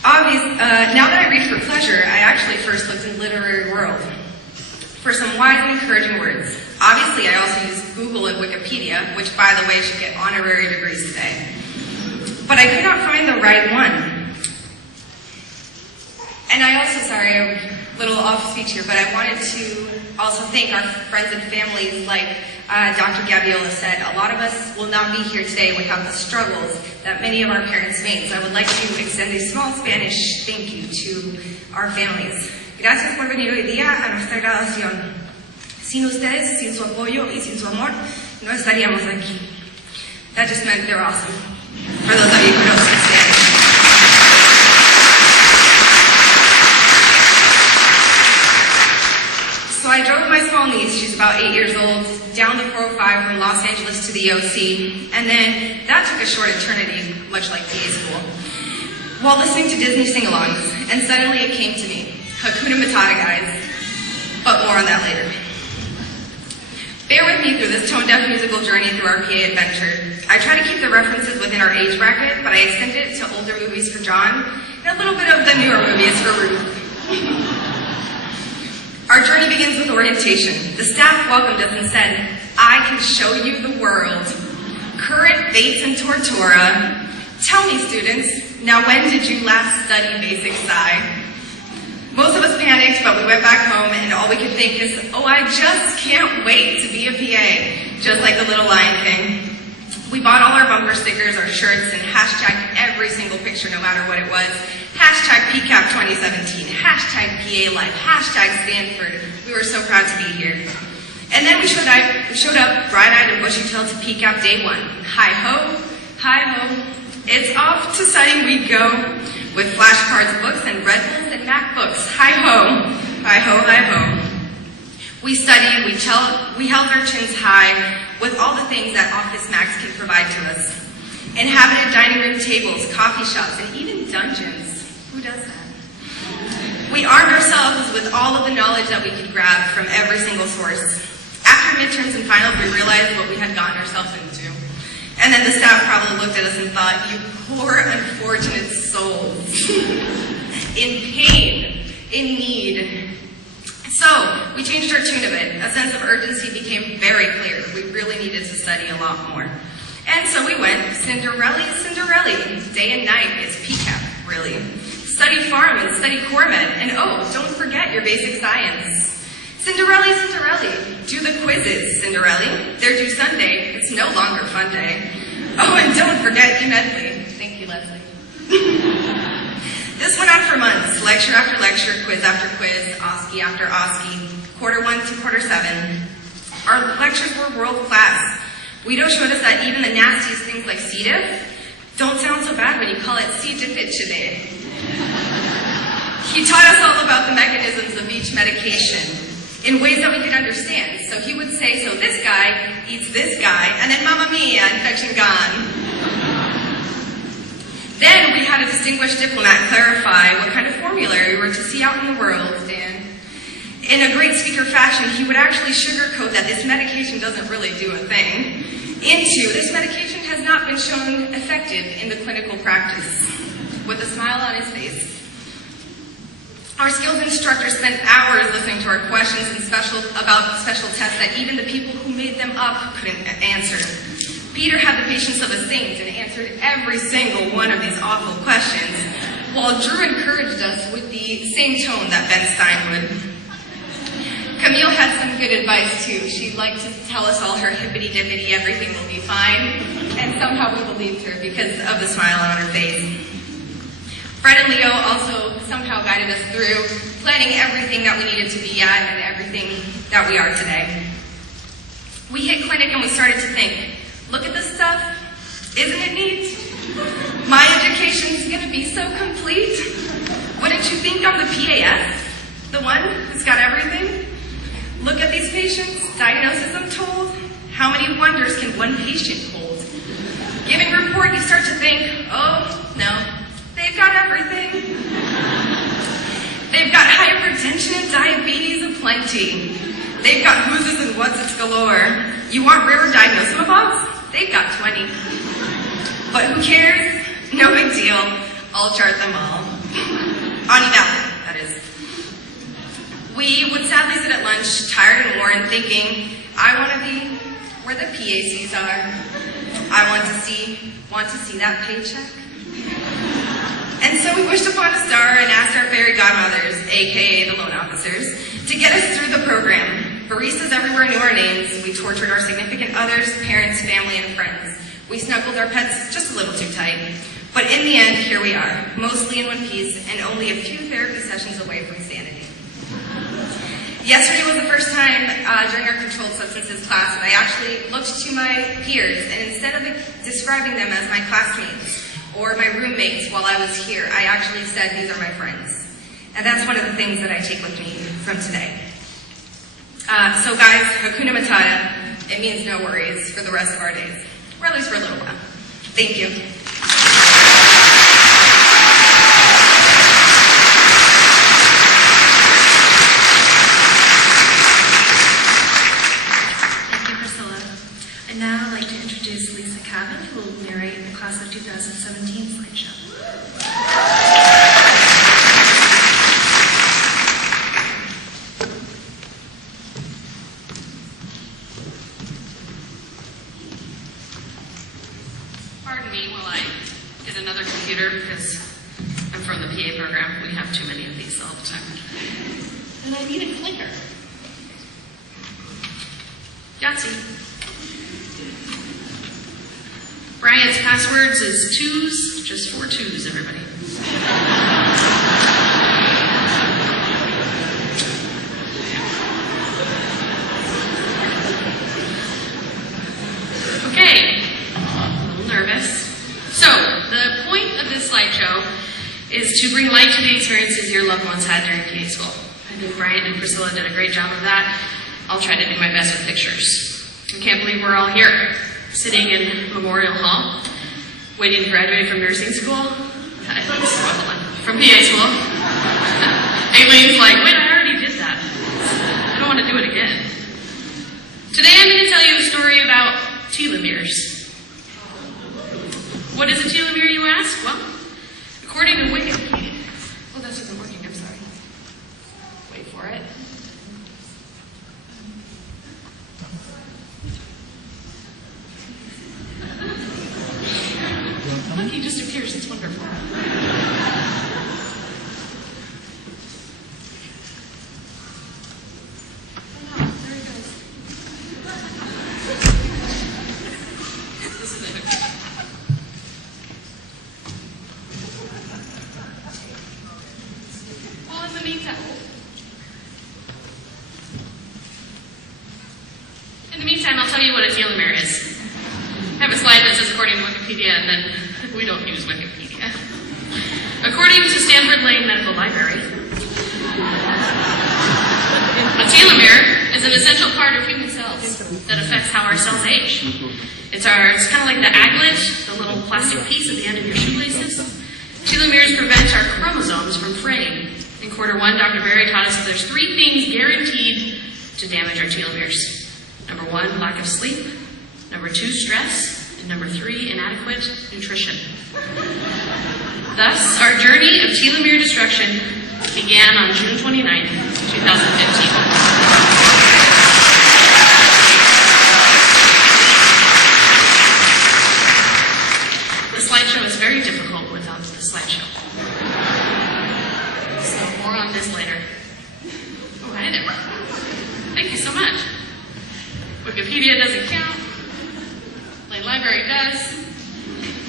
Now that I read for pleasure, I actually first looked in the literary world for some wise and encouraging words. Obviously, I also use Google and Wikipedia, which, by the way, should get honorary degrees today. But I could not find the right one. And I also, sorry, I'm a little off speech here, but I wanted to also thank our friends and families, like Dr. Gabiola said. A lot of us will not be here today without the struggles that many of our parents face. I would like to extend a small Spanish thank you to our families. Gracias por venir hoy día a nuestra graduación. Sin ustedes, sin su apoyo y sin su amor, no estaríamos aquí. That just meant they're awesome. For those of you who don't speak Spanish. So I drove my small niece, she's about 8 years old, down the 405 from Los Angeles to the OC, and then that took a short eternity, much like PA school, while listening to Disney sing-alongs, and suddenly it came to me. Hakuna Matata, guys. But more on that later. Bear with me through this tone-deaf musical journey through our PA adventure. I try to keep the references within our age bracket, but I extend it to older movies for John, and a little bit of the newer movies for Ruth. Our journey begins with orientation. The staff welcomed us and said, I can show you the world. Current, Bates, and Tortora. Tell me, students, now when did you last study basic sci? Most of us panicked, but we went back home, and all we could think is, oh, I just can't wait to be a PA, just like the Little Lion King. We bought all our bumper stickers, our shirts, and hashtagged every single picture, no matter what it was. Hashtag PCAP 2017, hashtag PA Life, hashtag Stanford. We were so proud to be here. And then we showed up bright-eyed and bushy-tailed to PCAP day one. Hi-ho, hi-ho, it's off to study we go, with flashcards, books, and Red Bulls and MacBooks. Hi-ho, hi-ho, hi-ho. We studied, we held our chins high with all the things that Office Max can provide to us. Inhabited dining room tables, coffee shops, and even dungeons. Who does that? We armed ourselves with all of the knowledge that we could grab from every single source. After midterms and finals, we realized what we had gotten ourselves into. And then the staff probably looked at us and thought, you poor, unfortunate souls. In pain, in need. So, we changed our tune a bit. A sense of urgency became very clear. We really needed to study a lot more. And so we went, Cinderella, day and night, it's PCAP, really. Study farm and study core med, and oh, don't forget your basic science. Cinderella, do the quizzes, Cinderella. They're due Sunday, it's no longer fun day. Oh, and don't forget Medley. Thank you, Leslie. This went on for months, lecture after lecture, quiz after quiz, OSCE after OSCE, quarter 1 to quarter 7. Our lectures were world class. Guido showed us that even the nastiest things like C. diff don't sound so bad when you call it C. difficile. He taught us all about the mechanisms of each medication in ways that we could understand. So he would say, so this guy eats this guy, and then mamma mia, infection gone. Then we had a distinguished diplomat clarify what kind of formulary we were to see out in the world, Dan. In a great speaker fashion, he would actually sugarcoat that this medication doesn't really do a thing, into this medication has not been shown effective in the clinical practice, with a smile on his face. Our skills instructor spent hours listening to our questions and about special tests that even the people who made them up couldn't answer. Peter had the patience of a saint and answered every single one of these awful questions, while Drew encouraged us with the same tone that Ben Stein would. Camille had some good advice too. She liked to tell us all her hippity-dippity, everything will be fine, and somehow we believed her because of the smile on her face. Fred and Leo also somehow guided us through planning everything that we needed to be at and everything that we are today. We hit clinic and we started to think, look at this stuff, isn't it neat? My education's gonna be so complete. Wouldn't you think I'm the PAS? The one who's got everything? Look at these patients, diagnosis I'm told. How many wonders can one patient hold? Giving report, you start to think, oh, no, they've got everything. They've got hypertension and diabetes aplenty. They've got who's and what's it's galore. You want rare diagnosable box? They've got 20. But who cares? No big deal. I'll chart them all. On eval, that is. We would sadly sit at lunch, tired and worn, thinking, I want to be where the PACs are. I want to see that paycheck. And so we wished upon a star and asked our fairy godmothers, aka the loan officers, to get us through the program. Baristas everywhere knew our names. We tortured our significant others, parents, family, and friends. We snuggled our pets just a little too tight. But in the end, here we are, mostly in one piece and only a few therapy sessions away from sanity. Yesterday was the first time during our controlled substances class that I actually looked to my peers, and instead of describing them as my classmates or my roommates while I was here, I actually said these are my friends. And that's one of the things that I take with me from today. So guys, Hakuna Matata, it means no worries for the rest of our days, or at least for a little while. Thank you. Thank you, Priscilla. And now I'd like to introduce Lisa Cabin, who will narrate the Class of 2017 slideshow. Pardon me while I get another computer because I'm from the PA program. We have too many of these all the time. And I need a clicker. Yahtzee. Bryant's passwords is twos, just 4 twos, everybody. Okay, a little nervous. So, the point of this slideshow is to bring light to the experiences your loved ones had during PA school. I think Bryant and Priscilla did a great job of that. I'll try to do my best with pictures. I can't believe we're all here, sitting in Memorial Hall, waiting to graduate from nursing school. From PA school. Aileen's like, wait, I already did that. I don't want to do it again. Today I'm going to tell you a story about telomeres. What is a telomere, you ask? Well, according to Wikipedia... Oh, this isn't working, I'm sorry. Wait for it. Look, he just appears. It's wonderful. Oh, there he goes. This is it. Well, in the meantime... I'll tell you what a telomere is. I have a slide that says according to Wikipedia, and then we don't use Wikipedia. According to Stanford Lane Medical Library, a telomere is an essential part of human cells that affects how our cells age. It's kind of like the aglet, the little plastic piece at the end of your shoelaces. Telomeres prevent our chromosomes from fraying. In quarter one, Dr. Berry taught us that there's 3 things guaranteed to damage our telomeres. Number 1, lack of sleep. Number 2, stress. And number 3, inadequate nutrition. Thus, our journey of telomere destruction began on June 29th, 2015. The slideshow is very difficult without the slideshow. So more on this later. Oh, hi there. Thank you so much. Wikipedia doesn't count. Lane Library does.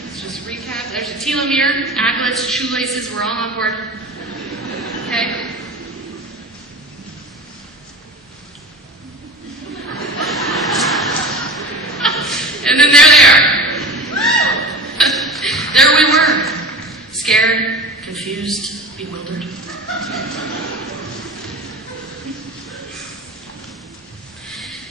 Let's just recap. There's a telomere, aglets, shoelaces. We're all on board. Okay? And then there they are. There we were, scared, confused, bewildered.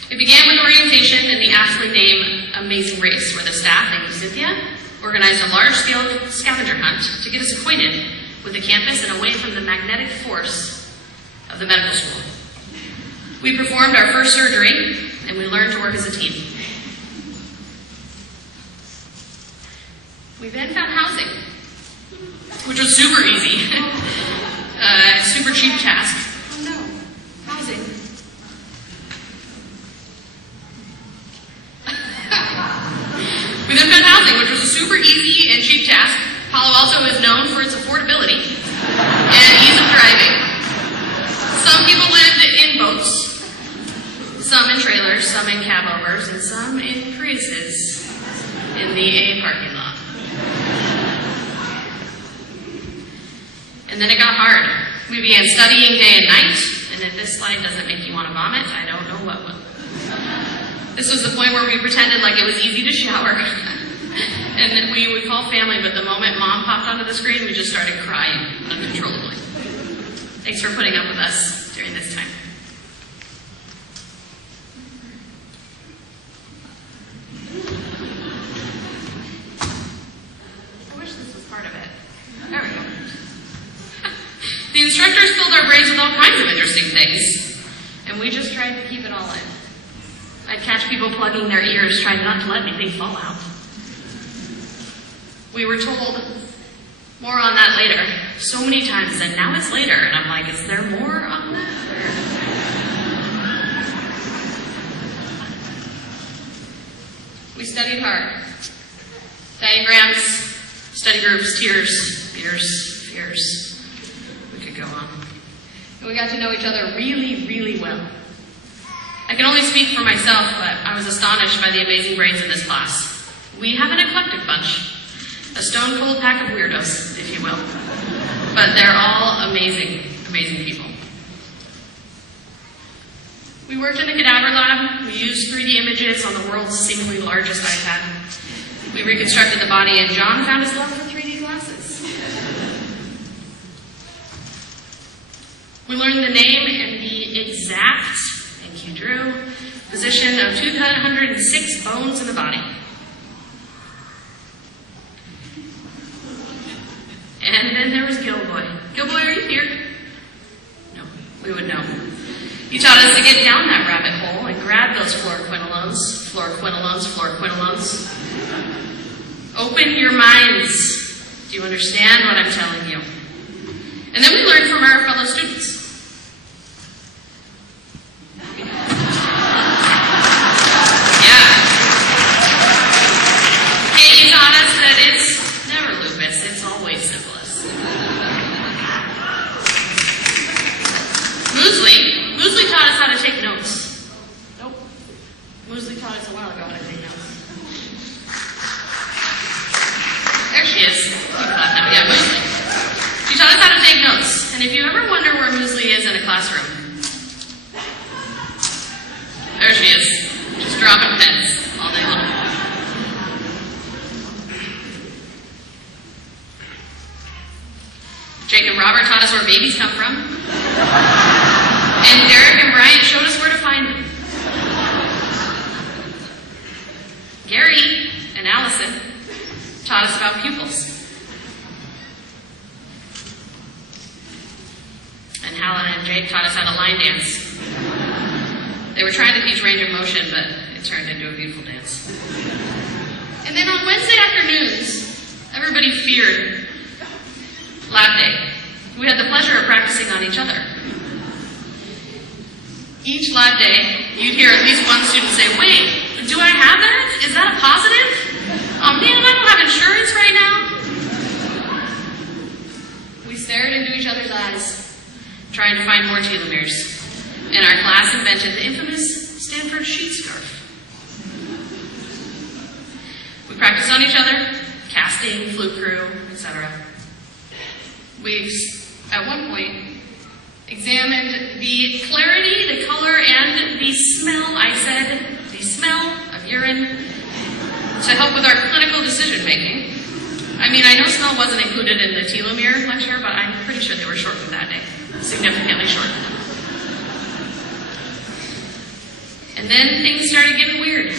It began with orientation and the aptly named Amazing Race, where the staff, thank you Cynthia, organized a large-scale scavenger hunt to get us acquainted with the campus and away from the magnetic force of the medical school. We performed our first surgery, and we learned to work as a team. We then found housing, which was super easy. Super cheap task. Oh no, housing. We then found housing, which was a super easy and cheap task. Palo Alto is known for its affordability and ease of driving. Some people lived in boats, some in trailers, some in cab overs, and some in Priuses in the A parking lot. And then it got hard. We began studying day and night, and if this slide doesn't make you want to vomit, I don't know what will. This was the point where we pretended like it was easy to shower. And then we would call family, but the moment Mom popped onto the screen, we just started crying uncontrollably. Thanks for putting up with us during this time. I wish this was part of it. There we go. The instructors filled our brains with all kinds of interesting things, and we just tried to keep it all in. I'd catch people plugging their ears, trying not to let anything fall out. We were told, more on that later, so many times, and now it's later, and I'm like, is there more on that? We studied hard. Diagrams, study groups, tears, fears, fears. We could go on. And we got to know each other really, really well. I can only speak for myself, but I was astonished by the amazing brains in this class. We have an eclectic bunch. A stone-cold pack of weirdos, if you will. But they're all amazing, amazing people. We worked in the cadaver lab. We used 3D images on the world's seemingly largest iPad. We reconstructed the body, and John found his love for 3D glasses. We learned the name and the exact, thank you, Drew, position of 206 bones in the body. And then there was Gilboy. Gilboy, are you here? No, we would know. He taught us to get down that rabbit hole and grab those fluoroquinolones. Open your minds. Do you understand what I'm telling you? And then we learned from our fellow students. Yeah. Katie taught us that it's never lupus, it's always syphilis. Muesli taught us how to take notes. Nope. Muesli taught us a while ago how to take notes. There she is. You clap now. Yeah, Muesli. She taught us how to take notes. And if you ever wonder where Muesli is in a classroom, there she is. Just dropping pens all day long. Jake and Robert taught us where babies come from. And Derek and Bryant showed us where to find them. Gary and Allison taught us about pupils. And Helen and Jake taught us how to line dance. They were trying to teach range of motion, but it turned into a beautiful dance. And then on Wednesday afternoons, everybody feared lab day. We had the pleasure of practicing on each other. Each lab day, you'd hear at least one student say, wait, do I have that? Is that a positive? Oh man, I don't have insurance right now. We stared into each other's eyes, trying to find more telomeres. And our class invented the infamous Stanford sheet scarf. We practiced on each other, casting, fluke crew, etc. We, at one point, examined the clarity, the color, and the smell, the smell of urine to help with our clinical decision making. I mean, I know smell wasn't included in the telomere lecture, but I'm pretty sure they were shortened that day. Significantly shortened. And then things started getting weird.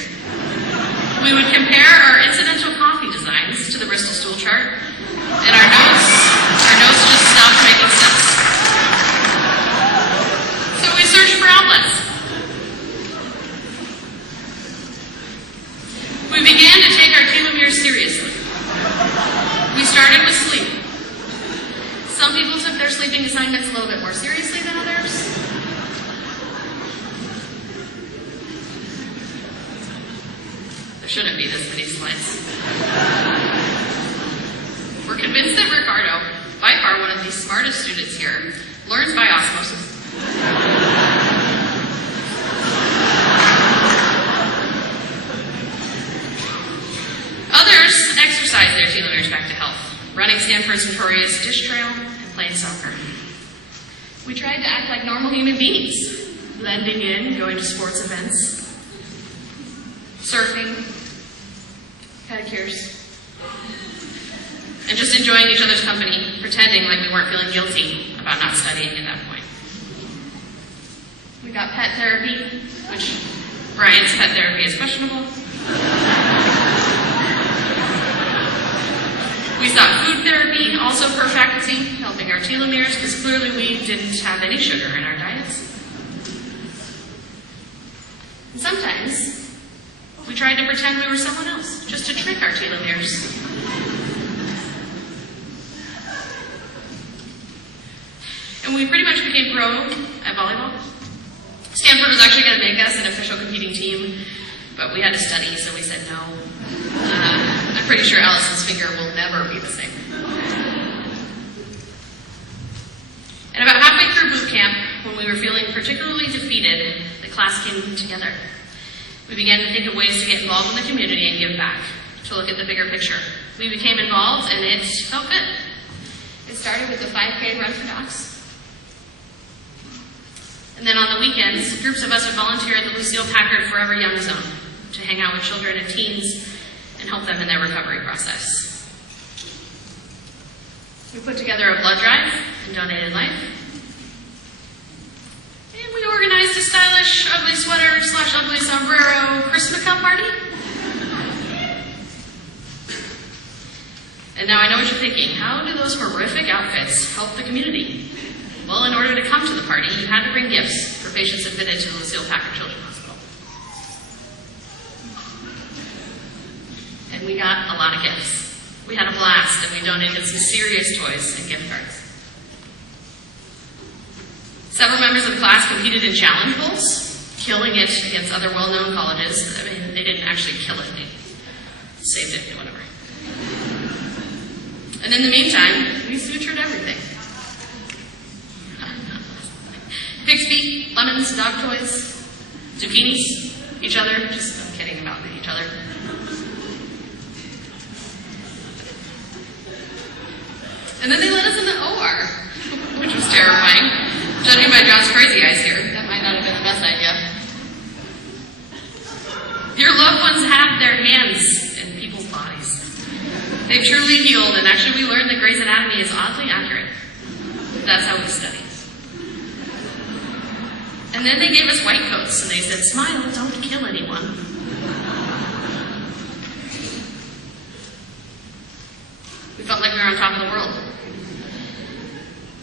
We would compare our incidental coffee designs to the Bristol stool chart, and our notes just stopped making sense. So we searched for outlets. We began to take our telomeres seriously. We started with sleep. Some people took their sleeping assignments a little bit more seriously than others. There shouldn't be this many slides. We're convinced that Ricardo, by far one of the smartest students here, learns by osmosis. Others exercise their telomeres back to health, running Stanford's notorious dish trail and playing soccer. We tried to act like normal human beings, blending in, going to sports events, surfing, pedicures, and just enjoying each other's company, pretending like we weren't feeling guilty about not studying at that point. We got pet therapy, which Brian's pet therapy is questionable. We sought food therapy, also for faculty, helping our telomeres, because clearly we didn't have any sugar in our diets. And sometimes, we tried to pretend we were someone else, just to trick our telomeres. And we pretty much became pro at volleyball. Stanford was actually going to make us an official competing team, but we had to study, so we said no. I'm pretty sure Allison's finger will never be the same. And about halfway through boot camp, when we were feeling particularly defeated, the class came together. We began to think of ways to get involved in the community and give back, to look at the bigger picture. We became involved, and it felt good. It started with the 5K Run for Docs. And then on the weekends, groups of us would volunteer at the Lucille Packard Forever Young Zone to hang out with children and teens and help them in their recovery process. We put together a blood drive and donated life. And we organized a stylish ugly sweater / ugly sombrero Christmas party. And now I know what you're thinking. How do those horrific outfits help the community? Well, in order to come to the party, you had to bring gifts for patients admitted to the Lucille Packard Children's Hospital. And we got a lot of gifts. We had a blast, and we donated some serious toys and gift cards. Several members of the class competed in challenge bowls, killing it against other well-known colleges. I mean, they didn't actually kill it. They saved it, whatever. And in the meantime, we sutured everything. Pig's feet, lemons, dog toys, zucchinis, each other. I'm kidding about each other. And then they let us in the OR, which was terrifying. Judging by John's crazy eyes here, that might not have been the best idea. Your loved ones have their hands in people's bodies. They've truly healed, and actually we learned that Grey's Anatomy is oddly accurate. That's how we study. And then they gave us white coats, and they said, "Smile, don't kill anyone." We felt like we were on top of the world.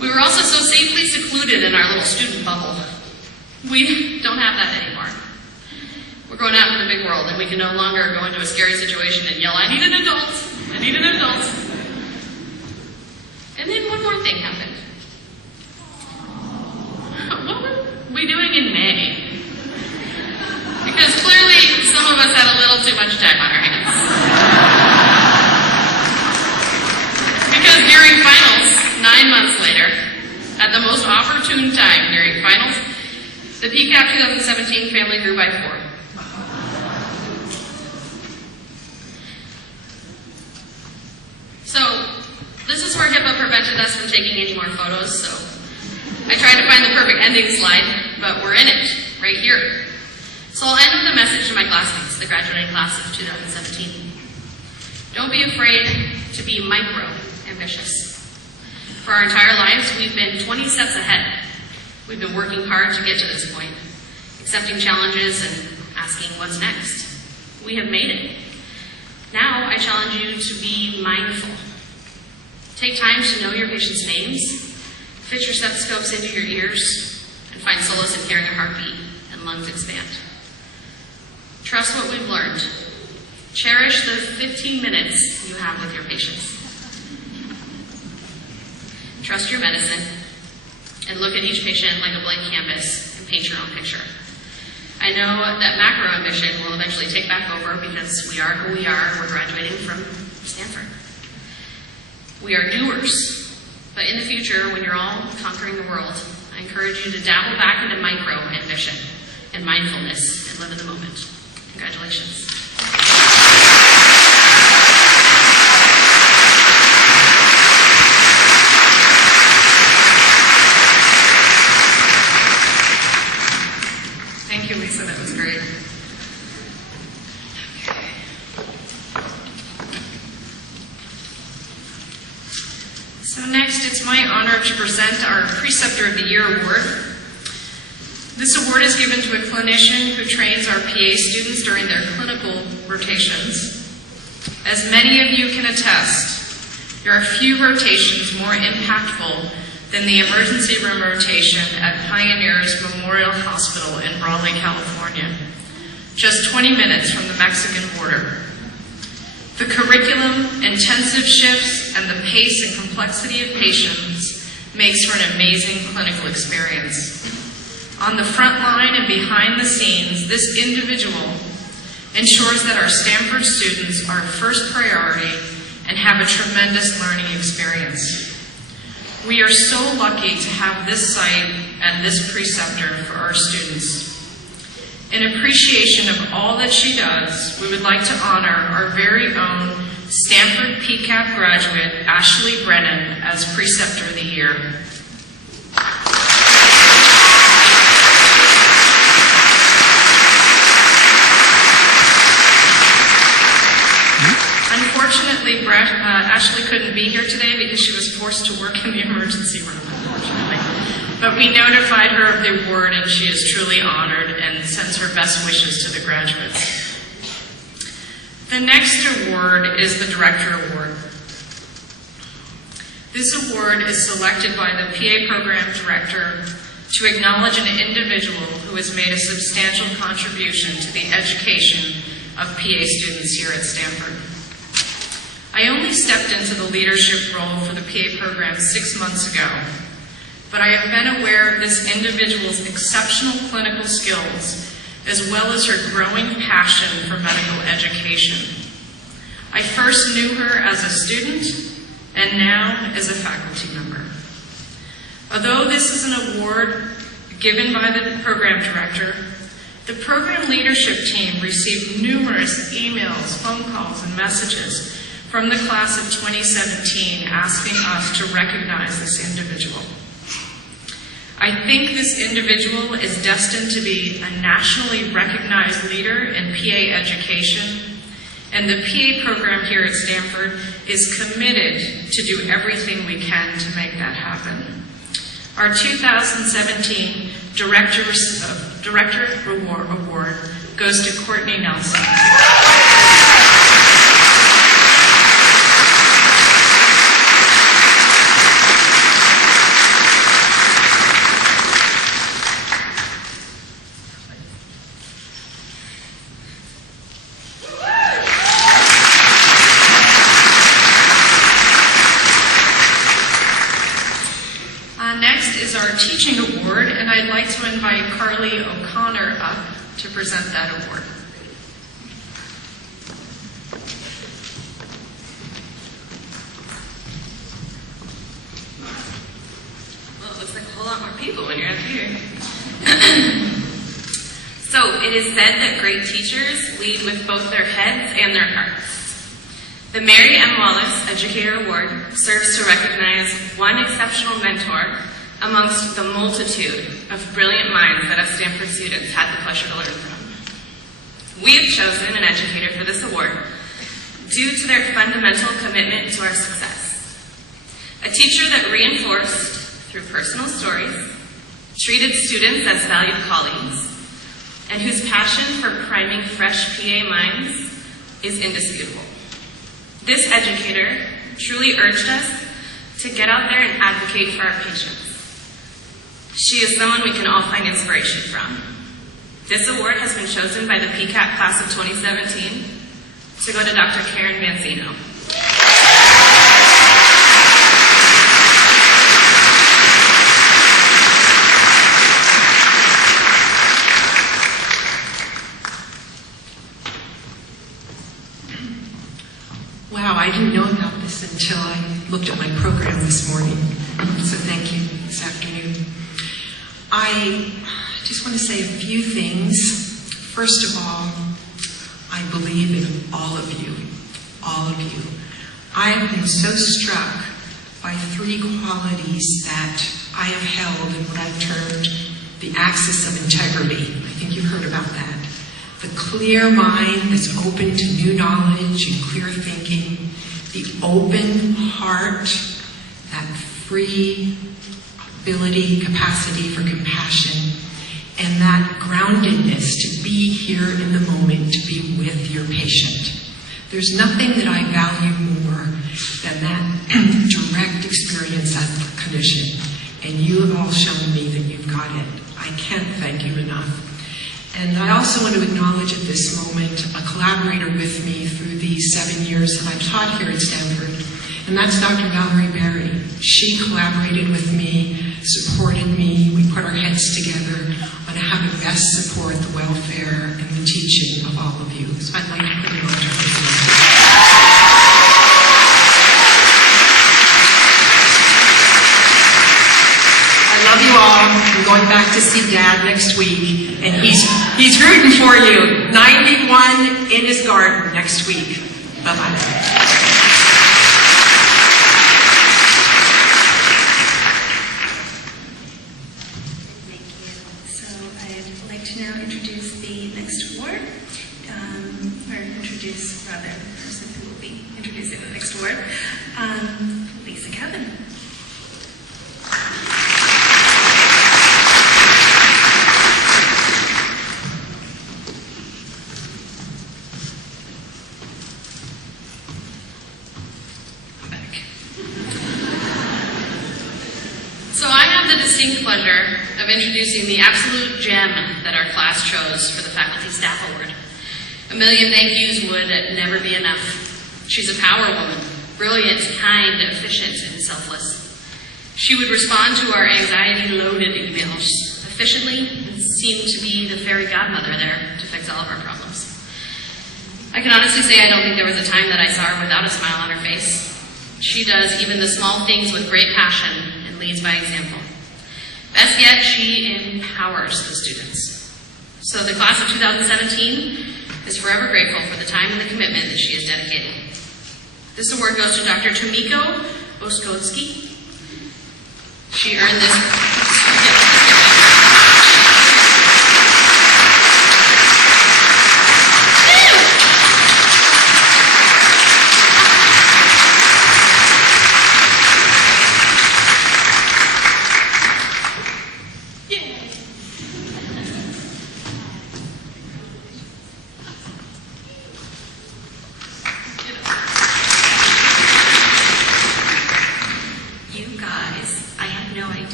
We were also so safely secluded in our little student bubble. We don't have that anymore. We're going out into the big world, and we can no longer go into a scary situation and yell, "I need an adult! I need an adult!" And then one more thing happened. What were we doing in May? Because clearly some of us had a little too much time on our hands. Because during finals, 9 months later, at the most opportune time during finals, the PCAP 2017 family grew by 4. So, this is where HIPAA prevented us from taking any more photos, so I tried to find the perfect ending slide, but we're in it, right here. So I'll end with a message to my classmates, the graduating class of 2017. Don't be afraid to be micro-ambitious. For our entire lives, we've been 20 steps ahead. We've been working hard to get to this point, accepting challenges and asking what's next. We have made it. Now, I challenge you to be mindful. Take time to know your patients' names, fit your stethoscopes into your ears, and find solace in hearing a heartbeat and lungs expand. Trust what we've learned. Cherish the 15 minutes you have with your patients. Trust your medicine, and look at each patient like a blank canvas and paint your own picture. I know that macro ambition will eventually take back over because we are who we are. We're graduating from Stanford. We are doers, but in the future, when you're all conquering the world, I encourage you to dabble back into micro ambition and mindfulness and live in the moment. Congratulations. Thank you, Lisa. That was great. So next, it's my honor to present our Preceptor of the Year Award. This award is given to a clinician who trains our PA students during their clinical rotations. As many of you can attest, there are few rotations more impactful than the emergency room rotation at Pioneers Memorial Hospital in Raleigh, California, just 20 minutes from the Mexican border. The curriculum, intensive shifts, and the pace and complexity of patients makes for an amazing clinical experience. On the front line and behind the scenes, this individual ensures that our Stanford students are first priority and have a tremendous learning experience. We are so lucky to have this site and this preceptor for our students. In appreciation of all that she does, we would like to honor our very own Stanford PCAP graduate, Ashley Brennan, as Preceptor of the Year. Unfortunately, Ashley couldn't be here today because she was forced to work in the emergency room, unfortunately. But we notified her of the award, and she is truly honored and sends her best wishes to the graduates. The next award is the Director Award. This award is selected by the PA Program Director to acknowledge an individual who has made a substantial contribution to the education of PA students here at Stanford. I only stepped into the leadership role for the PA program 6 months ago, but I have been aware of this individual's exceptional clinical skills as well as her growing passion for medical education. I first knew her as a student and now as a faculty member. Although this is an award given by the program director, the program leadership team received numerous emails, phone calls, and messages from the class of 2017 asking us to recognize this individual. I think this individual is destined to be a nationally recognized leader in PA education, and the PA program here at Stanford is committed to do everything we can to make that happen. Our 2017 Director Award goes to Courtney Nelson. Next is our Teaching Award, and I'd like to invite Carly O'Connor up to present that award. Well, it looks like a whole lot more people when you're up here. So, it is said that great teachers lead with both their heads and their hearts. The Mary M. Wallace Educator Award serves to recognize one exceptional mentor amongst the multitude of brilliant minds that us Stanford students had the pleasure to learn from. We have chosen an educator for this award due to their fundamental commitment to our success. A teacher that reinforced through personal stories, treated students as valued colleagues, and whose passion for priming fresh PA minds is indisputable. This educator truly urged us to get out there and advocate for our patients. She is someone we can all find inspiration from. This award has been chosen by the PCAT class of 2017 to go to Dr. Karen Manzino. Wow, I didn't know about this until I looked at my program this morning. So thank you this afternoon. I just want to say a few things. First of all, I believe in all of you. All of you. I have been so struck by three qualities that I have held in what I've termed the axis of integrity. I think you've heard about that. The clear mind that's open to new knowledge and clear thinking, the open heart, that free ability, capacity for compassion, and that groundedness to be here in the moment, to be with your patient. There's nothing that I value more than that direct experience as a clinician, and you have all shown me that you've got it. I can't thank you enough. And I also want to acknowledge at this moment a collaborator with me through these 7 years that I've taught here at Stanford, and that's Dr. Valerie Berry. She collaborated with me, supported me. We put our heads together on how to best support the welfare and the teaching of all of you. So I'd like to put it on to her. I love you all. I'm going back to see Dad next week, and he's rooting for you. 91 in his garden next week. Bye-bye. So I'd like to now introduce the next award, the person who will be introducing the next award, Lisa Kevin. So I have the distinct pleasure of introducing the absolute gem that our class chose for the Faculty Staff Award. A million thank yous would never be enough. She's a power woman, brilliant, kind, efficient, and selfless. She would respond to our anxiety-loaded emails efficiently and seemed to be the fairy godmother there to fix all of our problems. I can honestly say I don't think there was a time that I saw her without a smile on her face. She does even the small things with great passion and leads by example. Best yet, she empowers the students. So the class of 2017 is forever grateful for the time and the commitment that she has dedicated. This award goes to Dr. Tomiko Oskotsky. She earned this...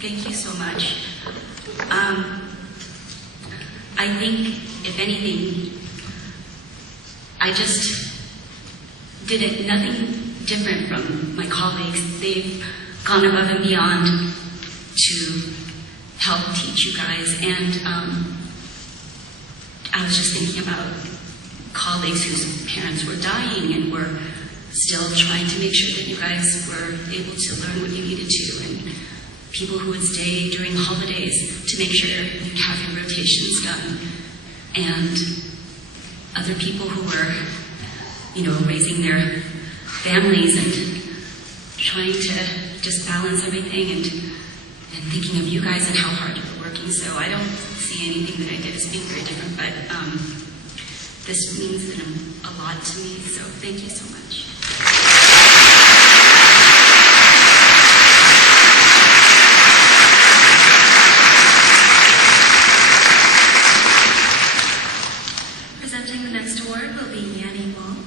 Thank you so much. I think, if anything, I just did it nothing different from my colleagues. They've gone above and beyond to help teach you guys. And I was just thinking about colleagues whose parents were dying and were still trying to make sure that you guys were able to learn what you needed to, and people who would stay during holidays to make sure you'd have your rotations done, and other people who were, raising their families and trying to just balance everything, and thinking of you guys and how hard you were working. So I don't see anything that I did as being very different, but This means a lot to me, so thank you so much. Presenting the next award will be Yanni Wong.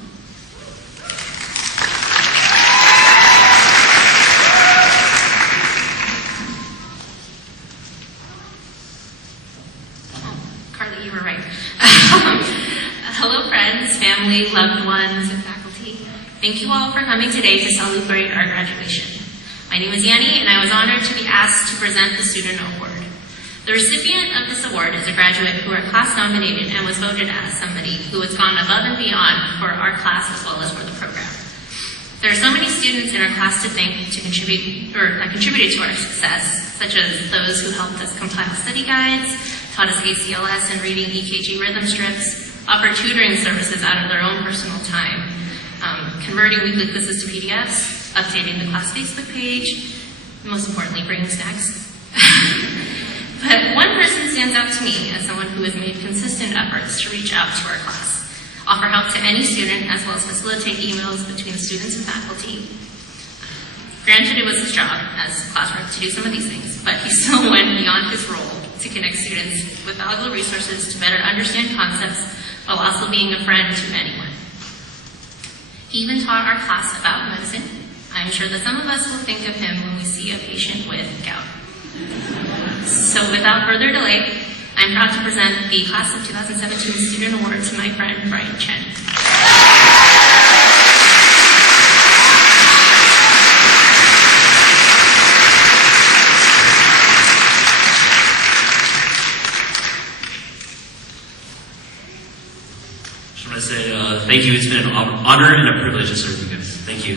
Carly, you were right. Hello, friends, family, loved ones, and faculty. Thank you all for coming today to celebrate our graduation. My name is Yanni, and I was honored to be asked to present the Student Award. The recipient of this award is a graduate who our class nominated and was voted as somebody who has gone above and beyond for our class as well as for the program. There are so many students in our class to thank that contributed to our success, such as those who helped us compile study guides, taught us ACLS and reading EKG rhythm strips, offered tutoring services out of their own personal time, converting weekly quizzes to PDFs, updating the class Facebook page, and most importantly, bringing snacks. But one person stands out to me as someone who has made consistent efforts to reach out to our class, offer help to any student, as well as facilitate emails between students and faculty. Granted, it was his job as classwork to do some of these things, but he still went beyond his role to connect students with valuable resources to better understand concepts while also being a friend to anyone. He even taught our class about medicine. I'm sure that some of us will think of him when we see a patient with gout. So without further delay, I'm proud to present the Class of 2017 Student Award to my friend Brian Chen. Just want to say thank you. It's been an honor and a privilege to serve you guys. Thank you.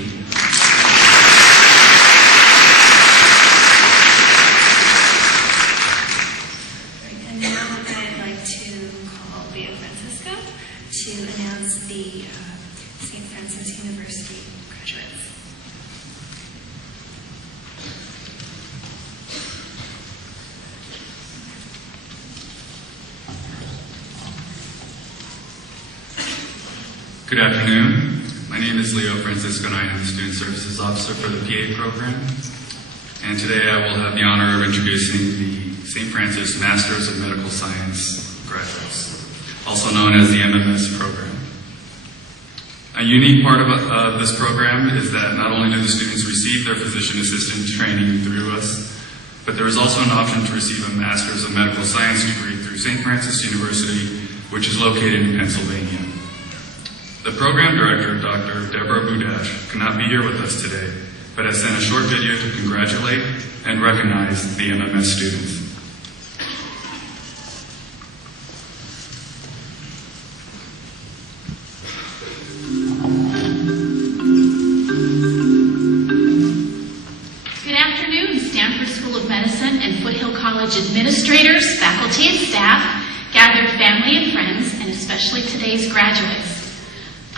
And now I'd like to call Leo Francisco to announce the St. Francis University graduates. Good afternoon. My name is Leo Francisco, and I am the Student Services Officer for the PA program. And today I will have the honor of introducing the St. Francis Masters of Medical Science graduates, also known as the MMS program. A unique part of this program is that not only do the students receive their physician assistant training through us, but there is also an option to receive a Master's of Medical Science degree through St. Francis University, which is located in Pennsylvania. The program director, Dr. Deborah Budash, could not be here with us today, but has sent a short video to congratulate and recognize the MMS students. Good afternoon, Stanford School of Medicine and Foothill College administrators, faculty, and staff, gathered family and friends, and especially today's graduates.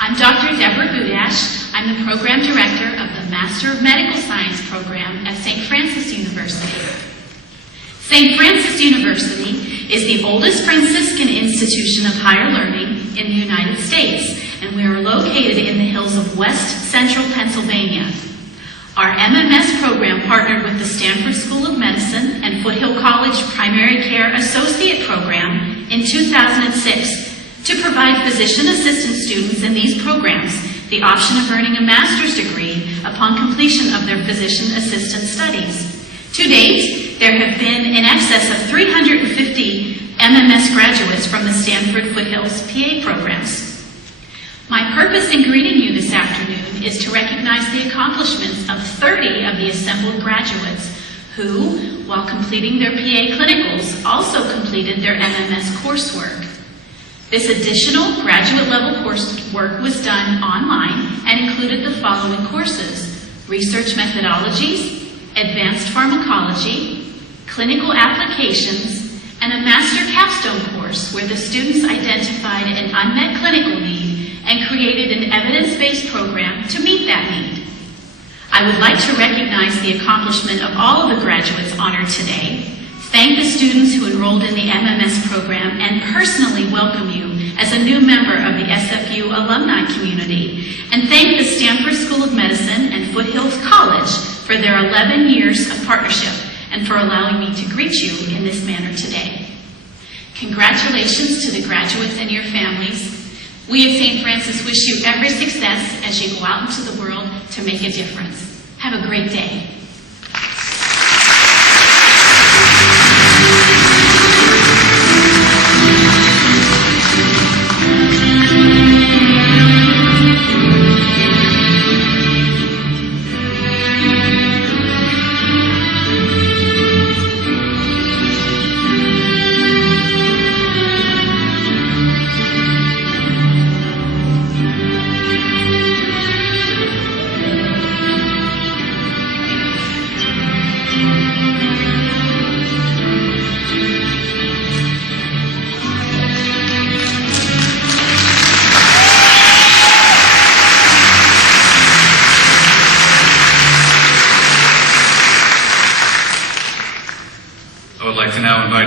I'm Dr. Deborah Budash. I'm the program director of the Master of Medical Science program at St. Francis University. St. Francis University is the oldest Franciscan institution of higher learning in the United States, and we are located in the hills of West Central Pennsylvania. Our MMS program partnered with the Stanford School of Medicine and Foothill College Primary Care Associate Program in 2006 to provide physician assistant students in these programs the option of earning a master's degree upon completion of their physician assistant studies. To date, there have been in excess of 350 MMS graduates from the Stanford Foothills PA programs. My purpose in greeting you this afternoon is to recognize the accomplishments of 30 of the assembled graduates who, while completing their PA clinicals, also completed their MMS coursework. This additional graduate-level coursework was done online and included the following courses: research methodologies, advanced pharmacology, clinical applications, and a master capstone course where the students identified an unmet clinical need and created an evidence-based program to meet that need. I would like to recognize the accomplishment of all of the graduates honored today, thank the students who enrolled in the MMS program, and personally welcome you as a new member of the SFU alumni community, and thank the Stanford School of Medicine and Foothills College for their 11 years of partnership and for allowing me to greet you in this manner today. Congratulations to the graduates and your families. We at St. Francis wish you every success as you go out into the world to make a difference. Have a great day.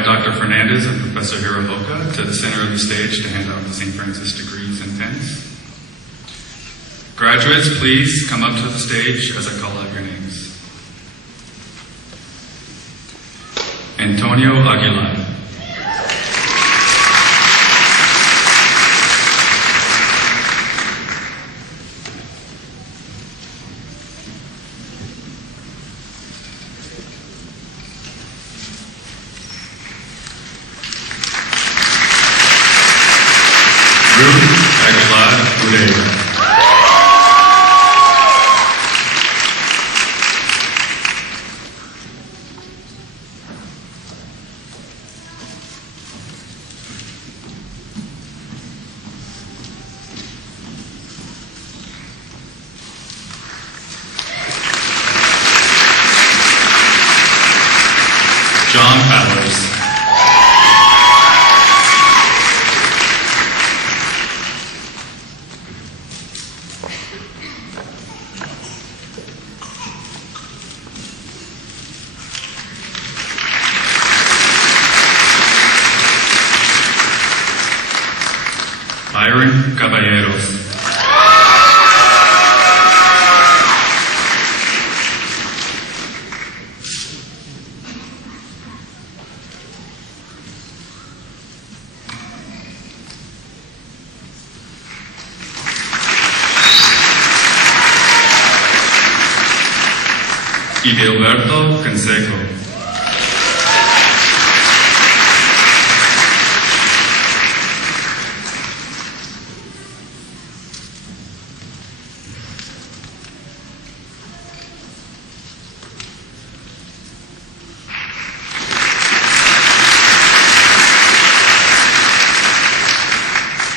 Dr. Fernandez and Professor Hirohoka to the center of the stage to hand out the St. Francis degrees and pens. Graduates, please come up to the stage as I call out your names. Antonio Aguilar. John Powers. Byron Caballeros. Gilberto Canseco.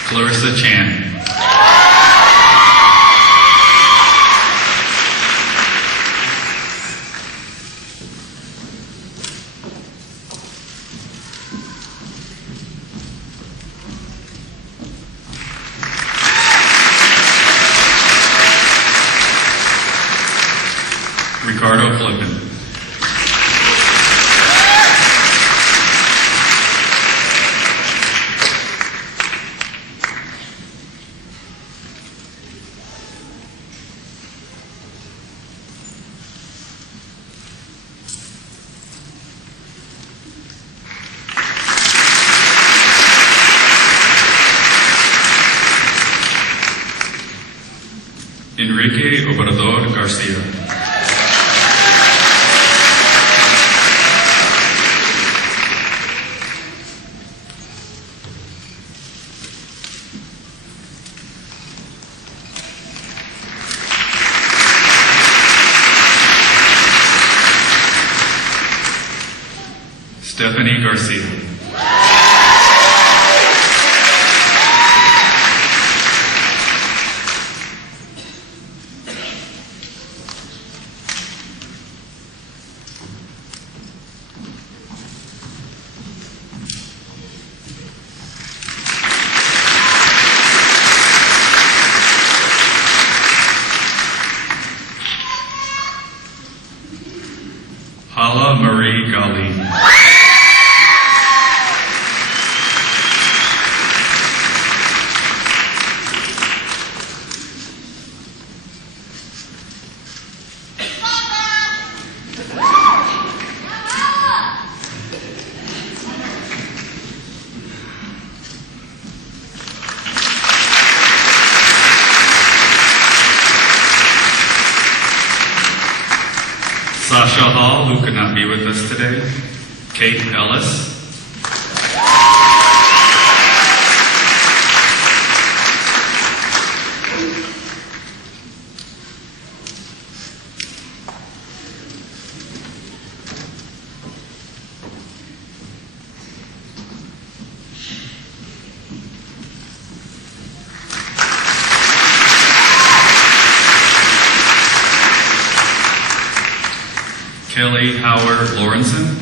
Clarissa Chan. Ricardo Flippen. Enrique Obrador Garcia. Stephanie Garcia. Hala Marie Gali. Sasha Hall, who could not be with us today. Kate Ellis. Kelly Howard Lawrenson.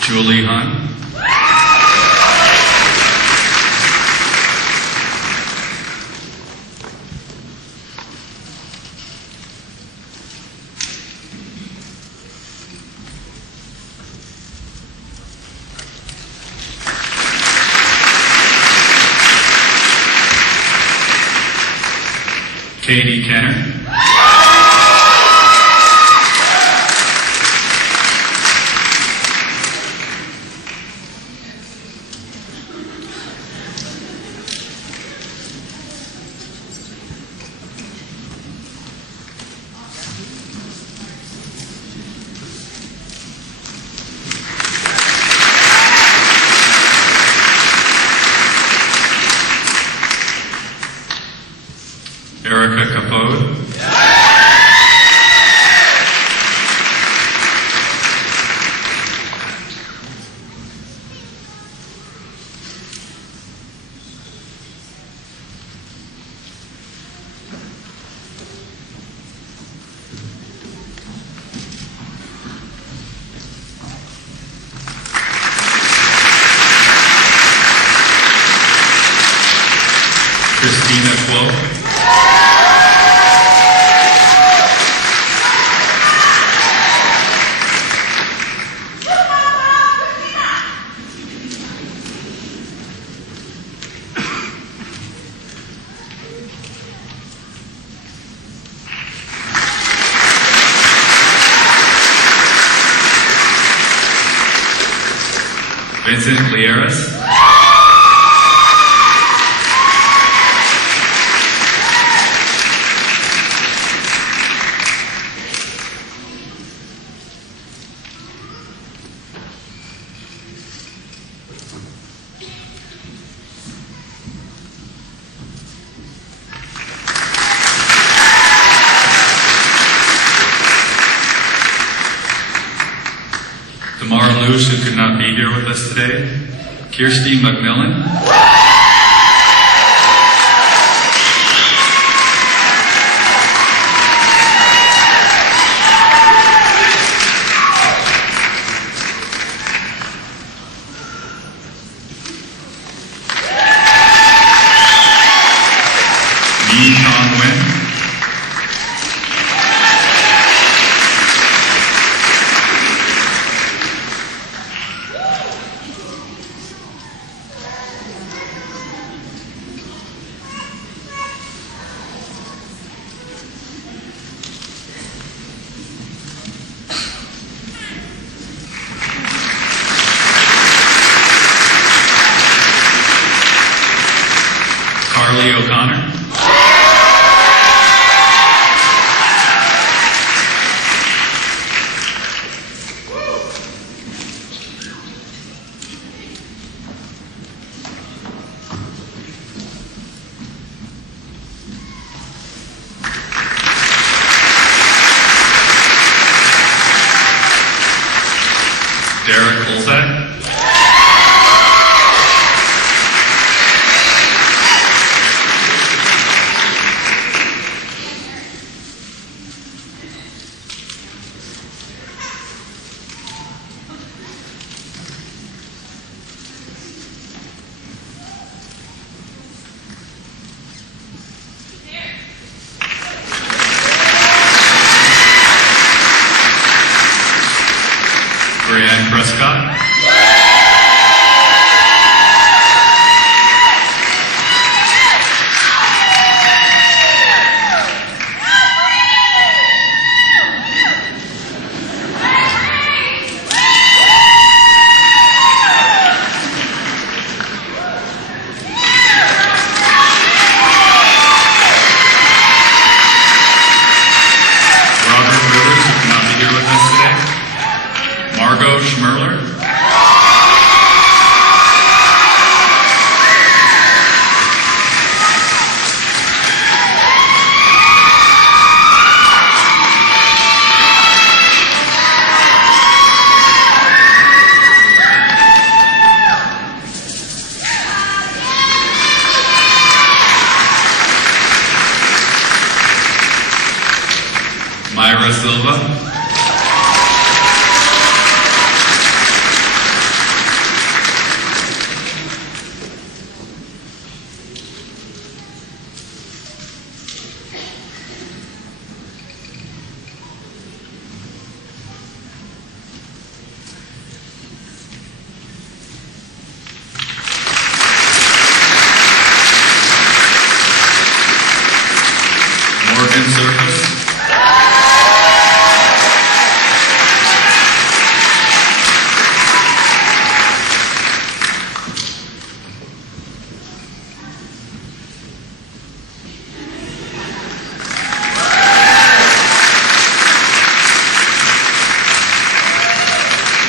Julie Hunt. Katie Kenner. Erica Capode. Christina Quo. Vincent Lieras. Tamara Luce, who could not be here with us today. Kirsty McMillan. Yi Con Nguyen. Carly O'Connor. Derek Olzak. Myra Silva. Morgan Surface.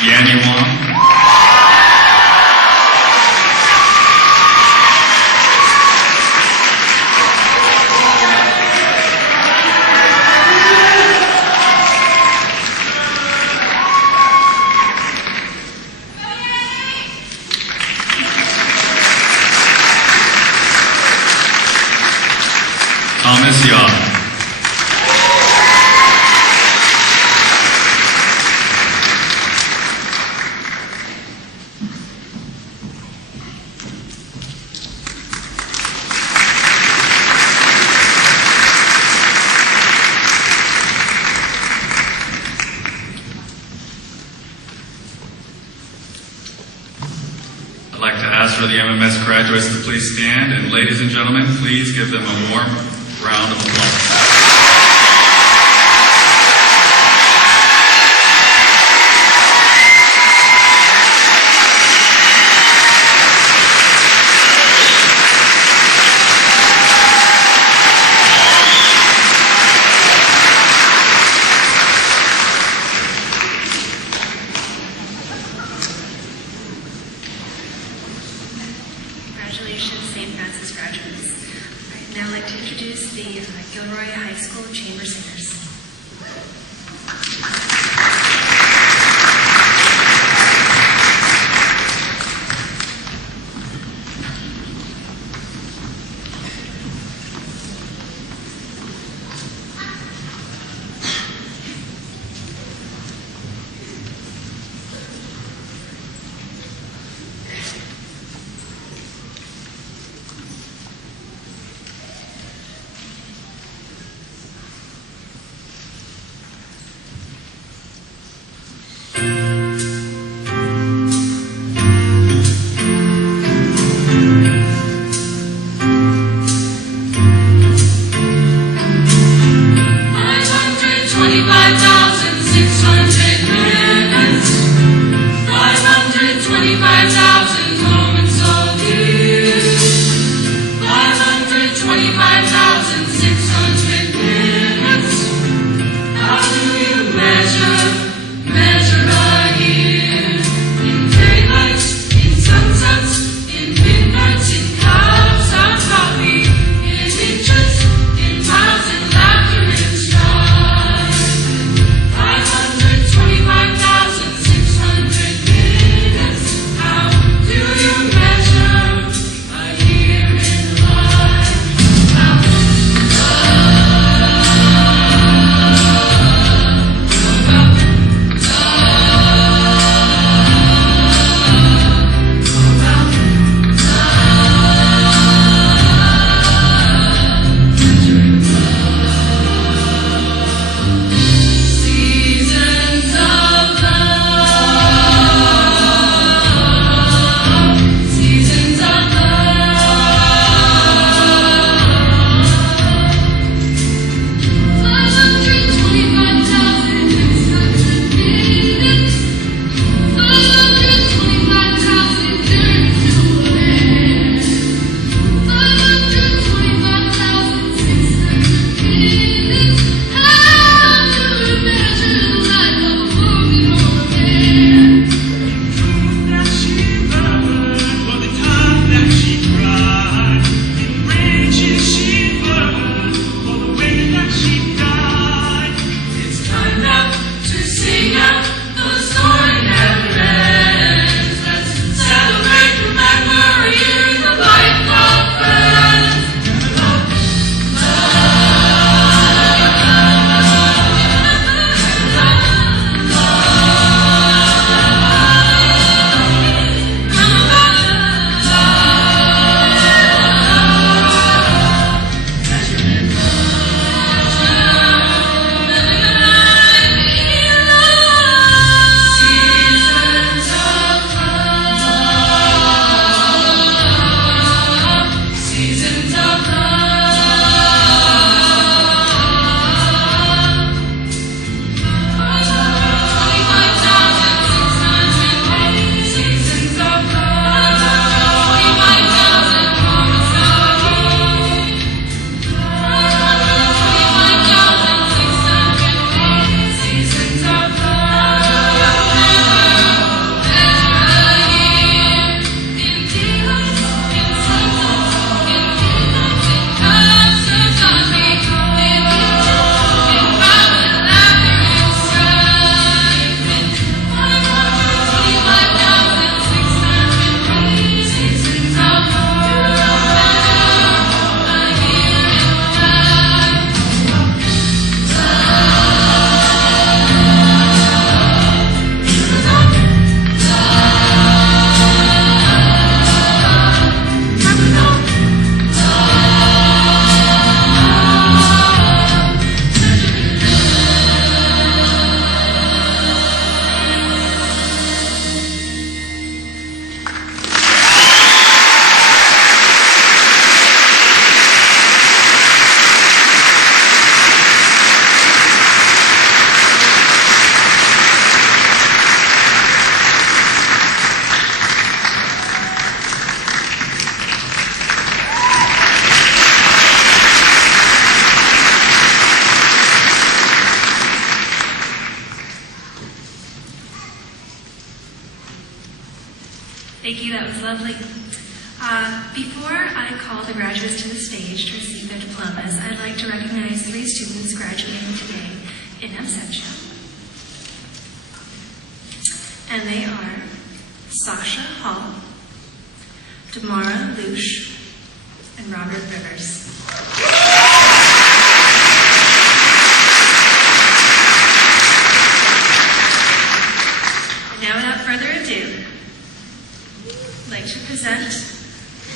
Yanni Wong. Thomas Young. I'd like to ask for the MMS graduates to please stand, and ladies and gentlemen, please give them a warm round of applause. Congratulations, St. Francis graduates. I'd now like to introduce the Gilroy High School Chamber Singers. you. That was lovely. Before I call the graduates to the stage to receive their diplomas, I'd like to recognize 3 students graduating today in absentia. And they are Sasha Hall, Damara Lush, and Robert Rivers. And now, without further ado, I'd like to present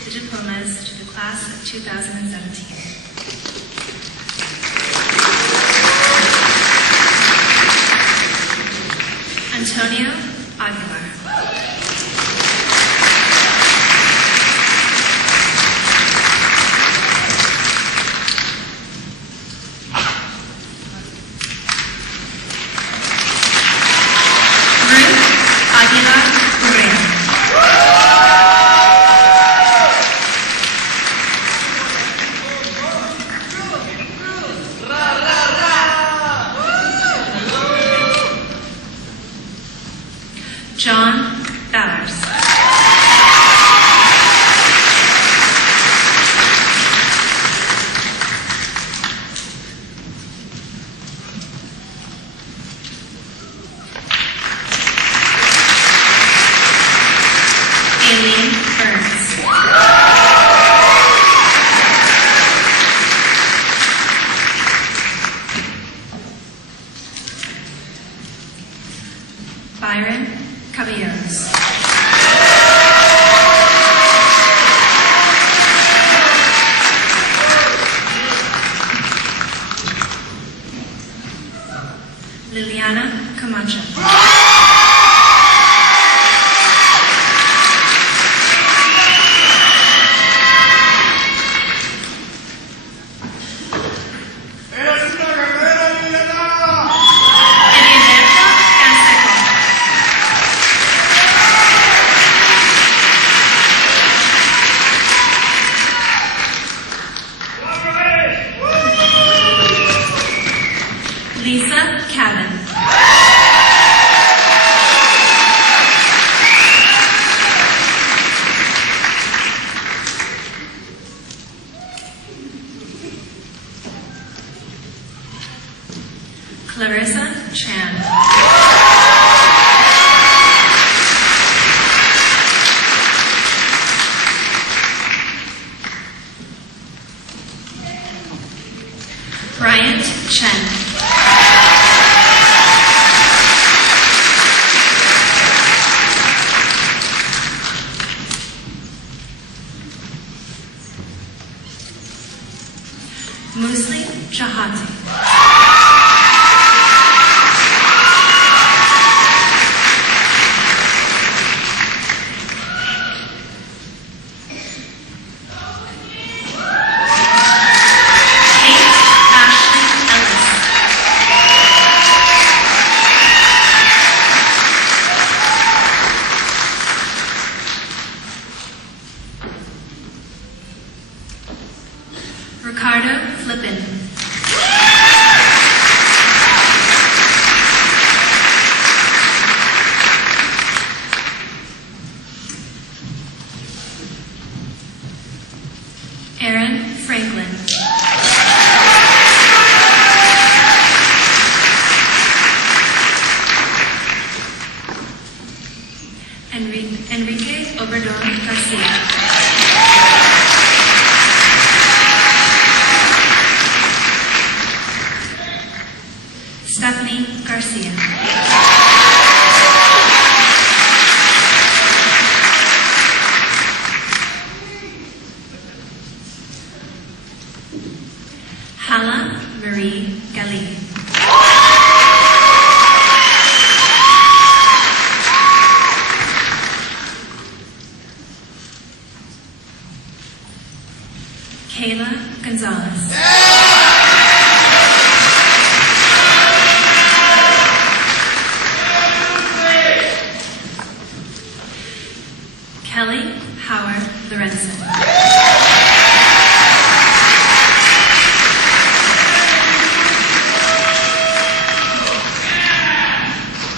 the diplomas to the class of 2017. Antonio Aguilar. Ruth Aguilar Correa. John Bowers. Aileen Burns. Byron Caballeros. Liliana Camacho. Eliberto Canseco. Lisa Cabin. Clarissa Chan. Bryant Chen. Musli Chahati. Kate Ashley Ellis. Ricardo Flippin. Aaron Franklin. Enrique Obrador Garcia. Stephanie Garcia. Hala Marie Gali. Kayla Gonzalez. Kelly Howard Lorenzen.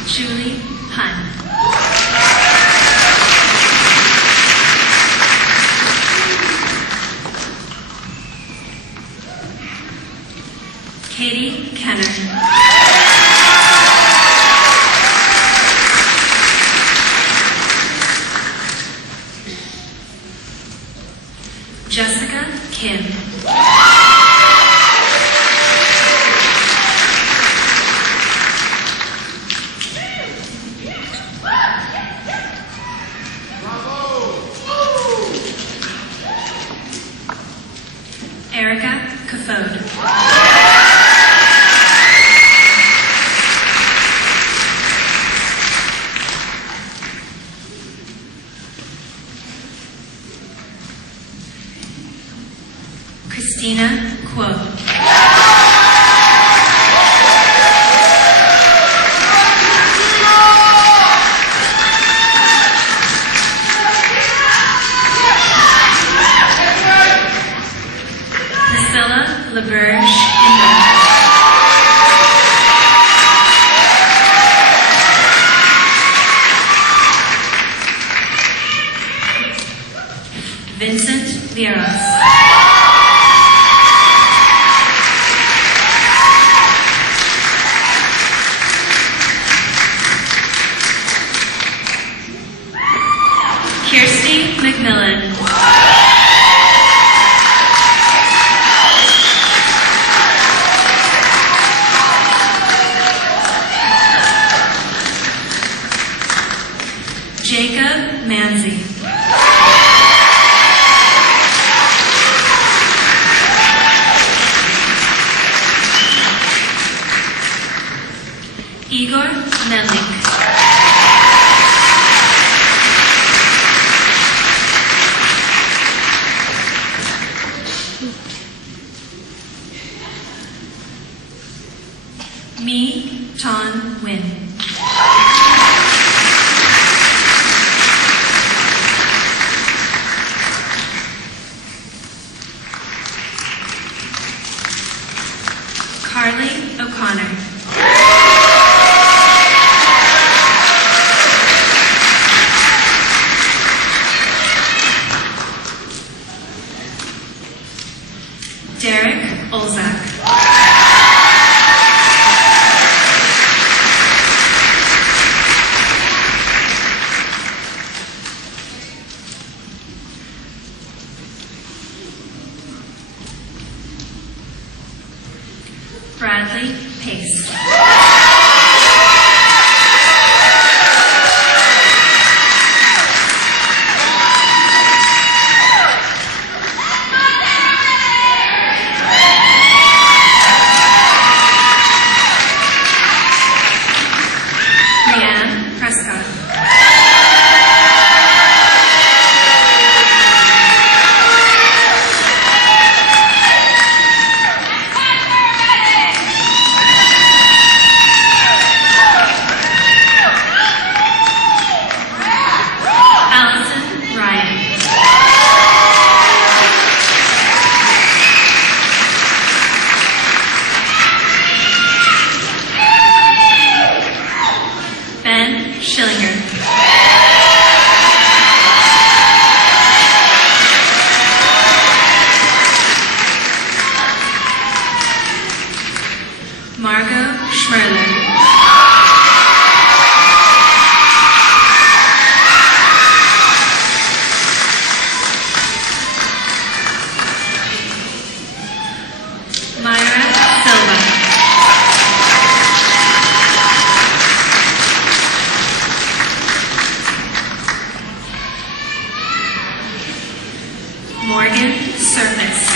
Julie Hun. Katie Kenner. Jessica Kim. Erica Kafode. Christina Kuo. Priscilla LaBerge Inman. Vincent Vieras. Kirsty McMillan. Jacob Manzi. Igor Melnik. Mi Ton Win. Carly O'Connor. Derek Olzak. Bradley Pace. Brianne Prescott. Allison Ryan. Ben Schillinger. Margot Schmerler. Myra Silva. Morgan Surface.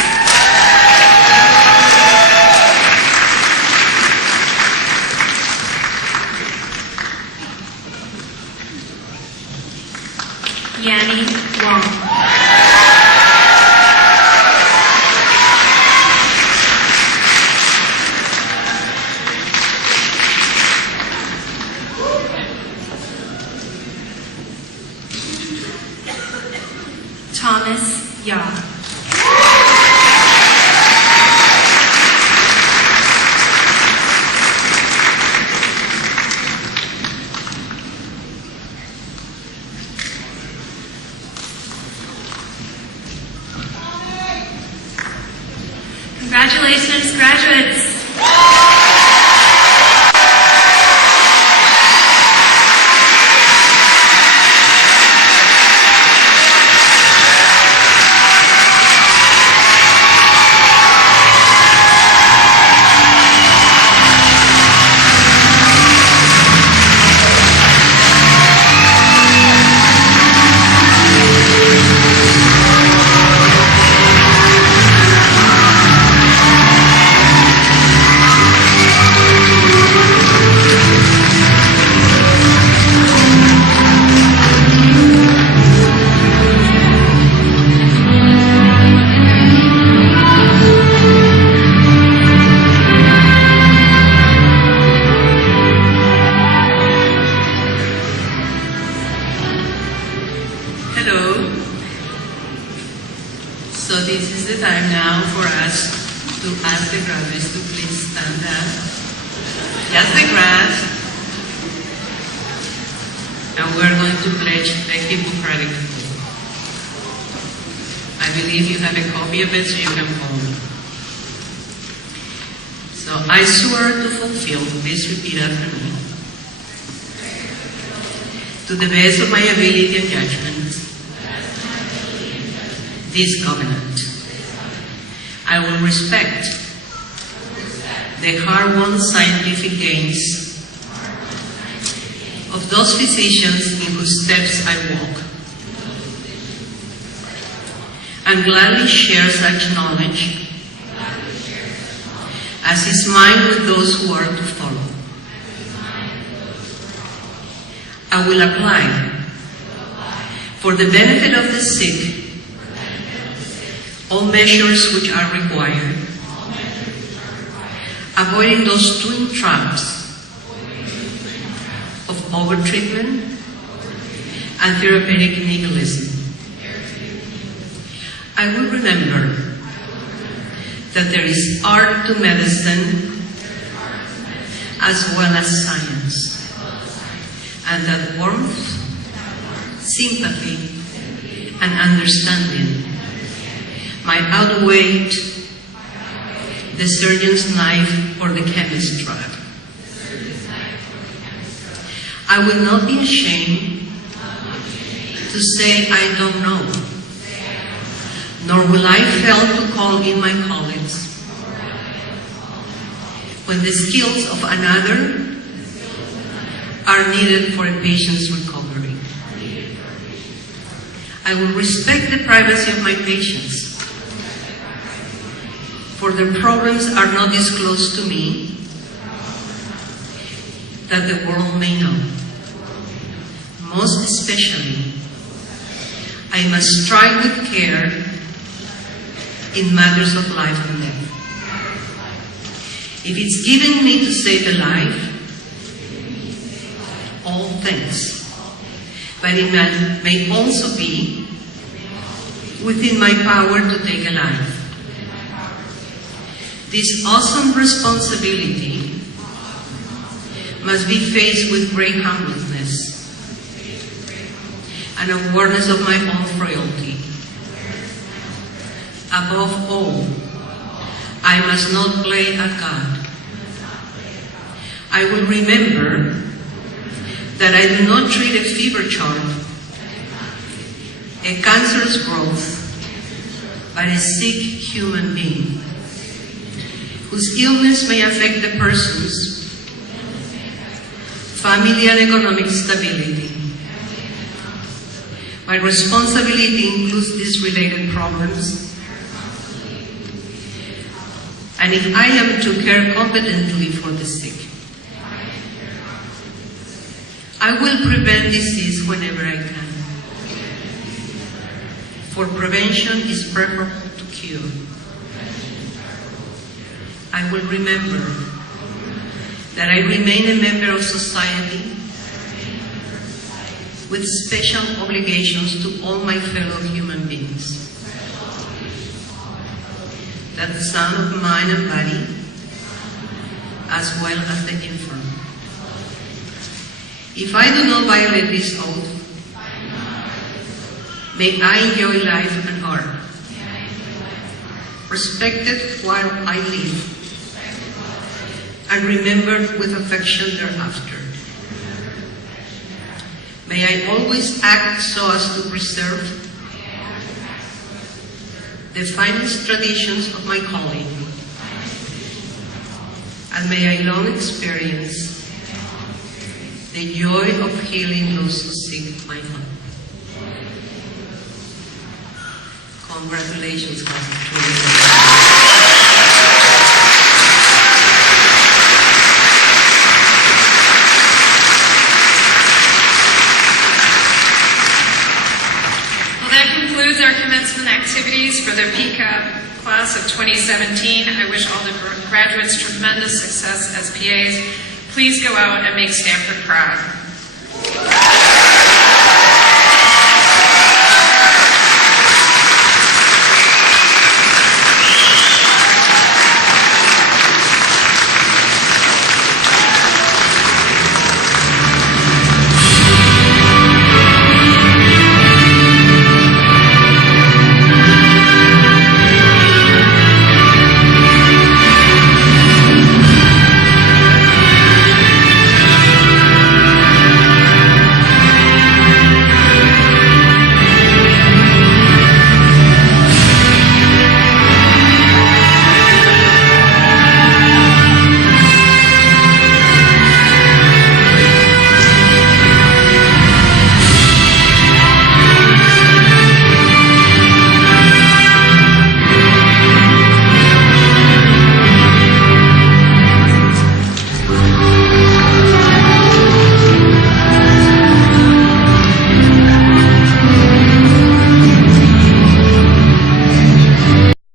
Yanni Wong. Thomas Yaw. Congratulations, graduates. Hello. So this is the time now for us to ask the graduates to please stand up. Just the grads. And we're going to pledge the Hippocratic Oath. I believe you have a copy of it so you can follow. So I swear to fulfill, please repeat after me, to the best of my ability and judgment, this covenant. I will respect the hard-won scientific gains of those physicians in whose steps I walk, and gladly share such knowledge as is mine with those who are to follow. I will apply, for the benefit of the sick, all measures which are required, avoiding those twin traps of overtreatment and therapeutic nihilism. I will remember that there is art to medicine as well as science, and that warmth, sympathy, and understanding might outweigh the surgeon's knife or the chemist's drug. I will not be ashamed to say I don't know, nor will I fail to call in my colleagues when the skills of another are needed for a patient's recovery. I will respect the privacy of my patients, for their problems are not disclosed to me, that the world may know. Most especially, I must strive with care in matters of life and death. If it's given me to save a life, all thanks. But it may also be within my power to take a life. This awesome responsibility must be faced with great humbleness and awareness of my own frailty. Above all, I must not play at God. I will remember that I do not treat a fever chart, a cancerous growth, but a sick human being whose illness may affect the person's family and economic stability. My responsibility includes these related problems, and if I am to care competently for the sick, I will prevent disease whenever I can. For prevention is preferable to cure. I will remember that I remain a member of society with special obligations to all my fellow human beings. That the sound of mind and body, as well as the infirm. If I do not violate this oath, may I enjoy life and art, respected while I live, and remembered with affection thereafter. May I always act so as to preserve the finest traditions of my calling, and may I long experience the joy of healing those who seek my help. Congratulations, class of 20. Well, that concludes our commencement activities for the PCAP class of 2017. I wish all the graduates tremendous success as PAs. Please go out and make Stanford proud.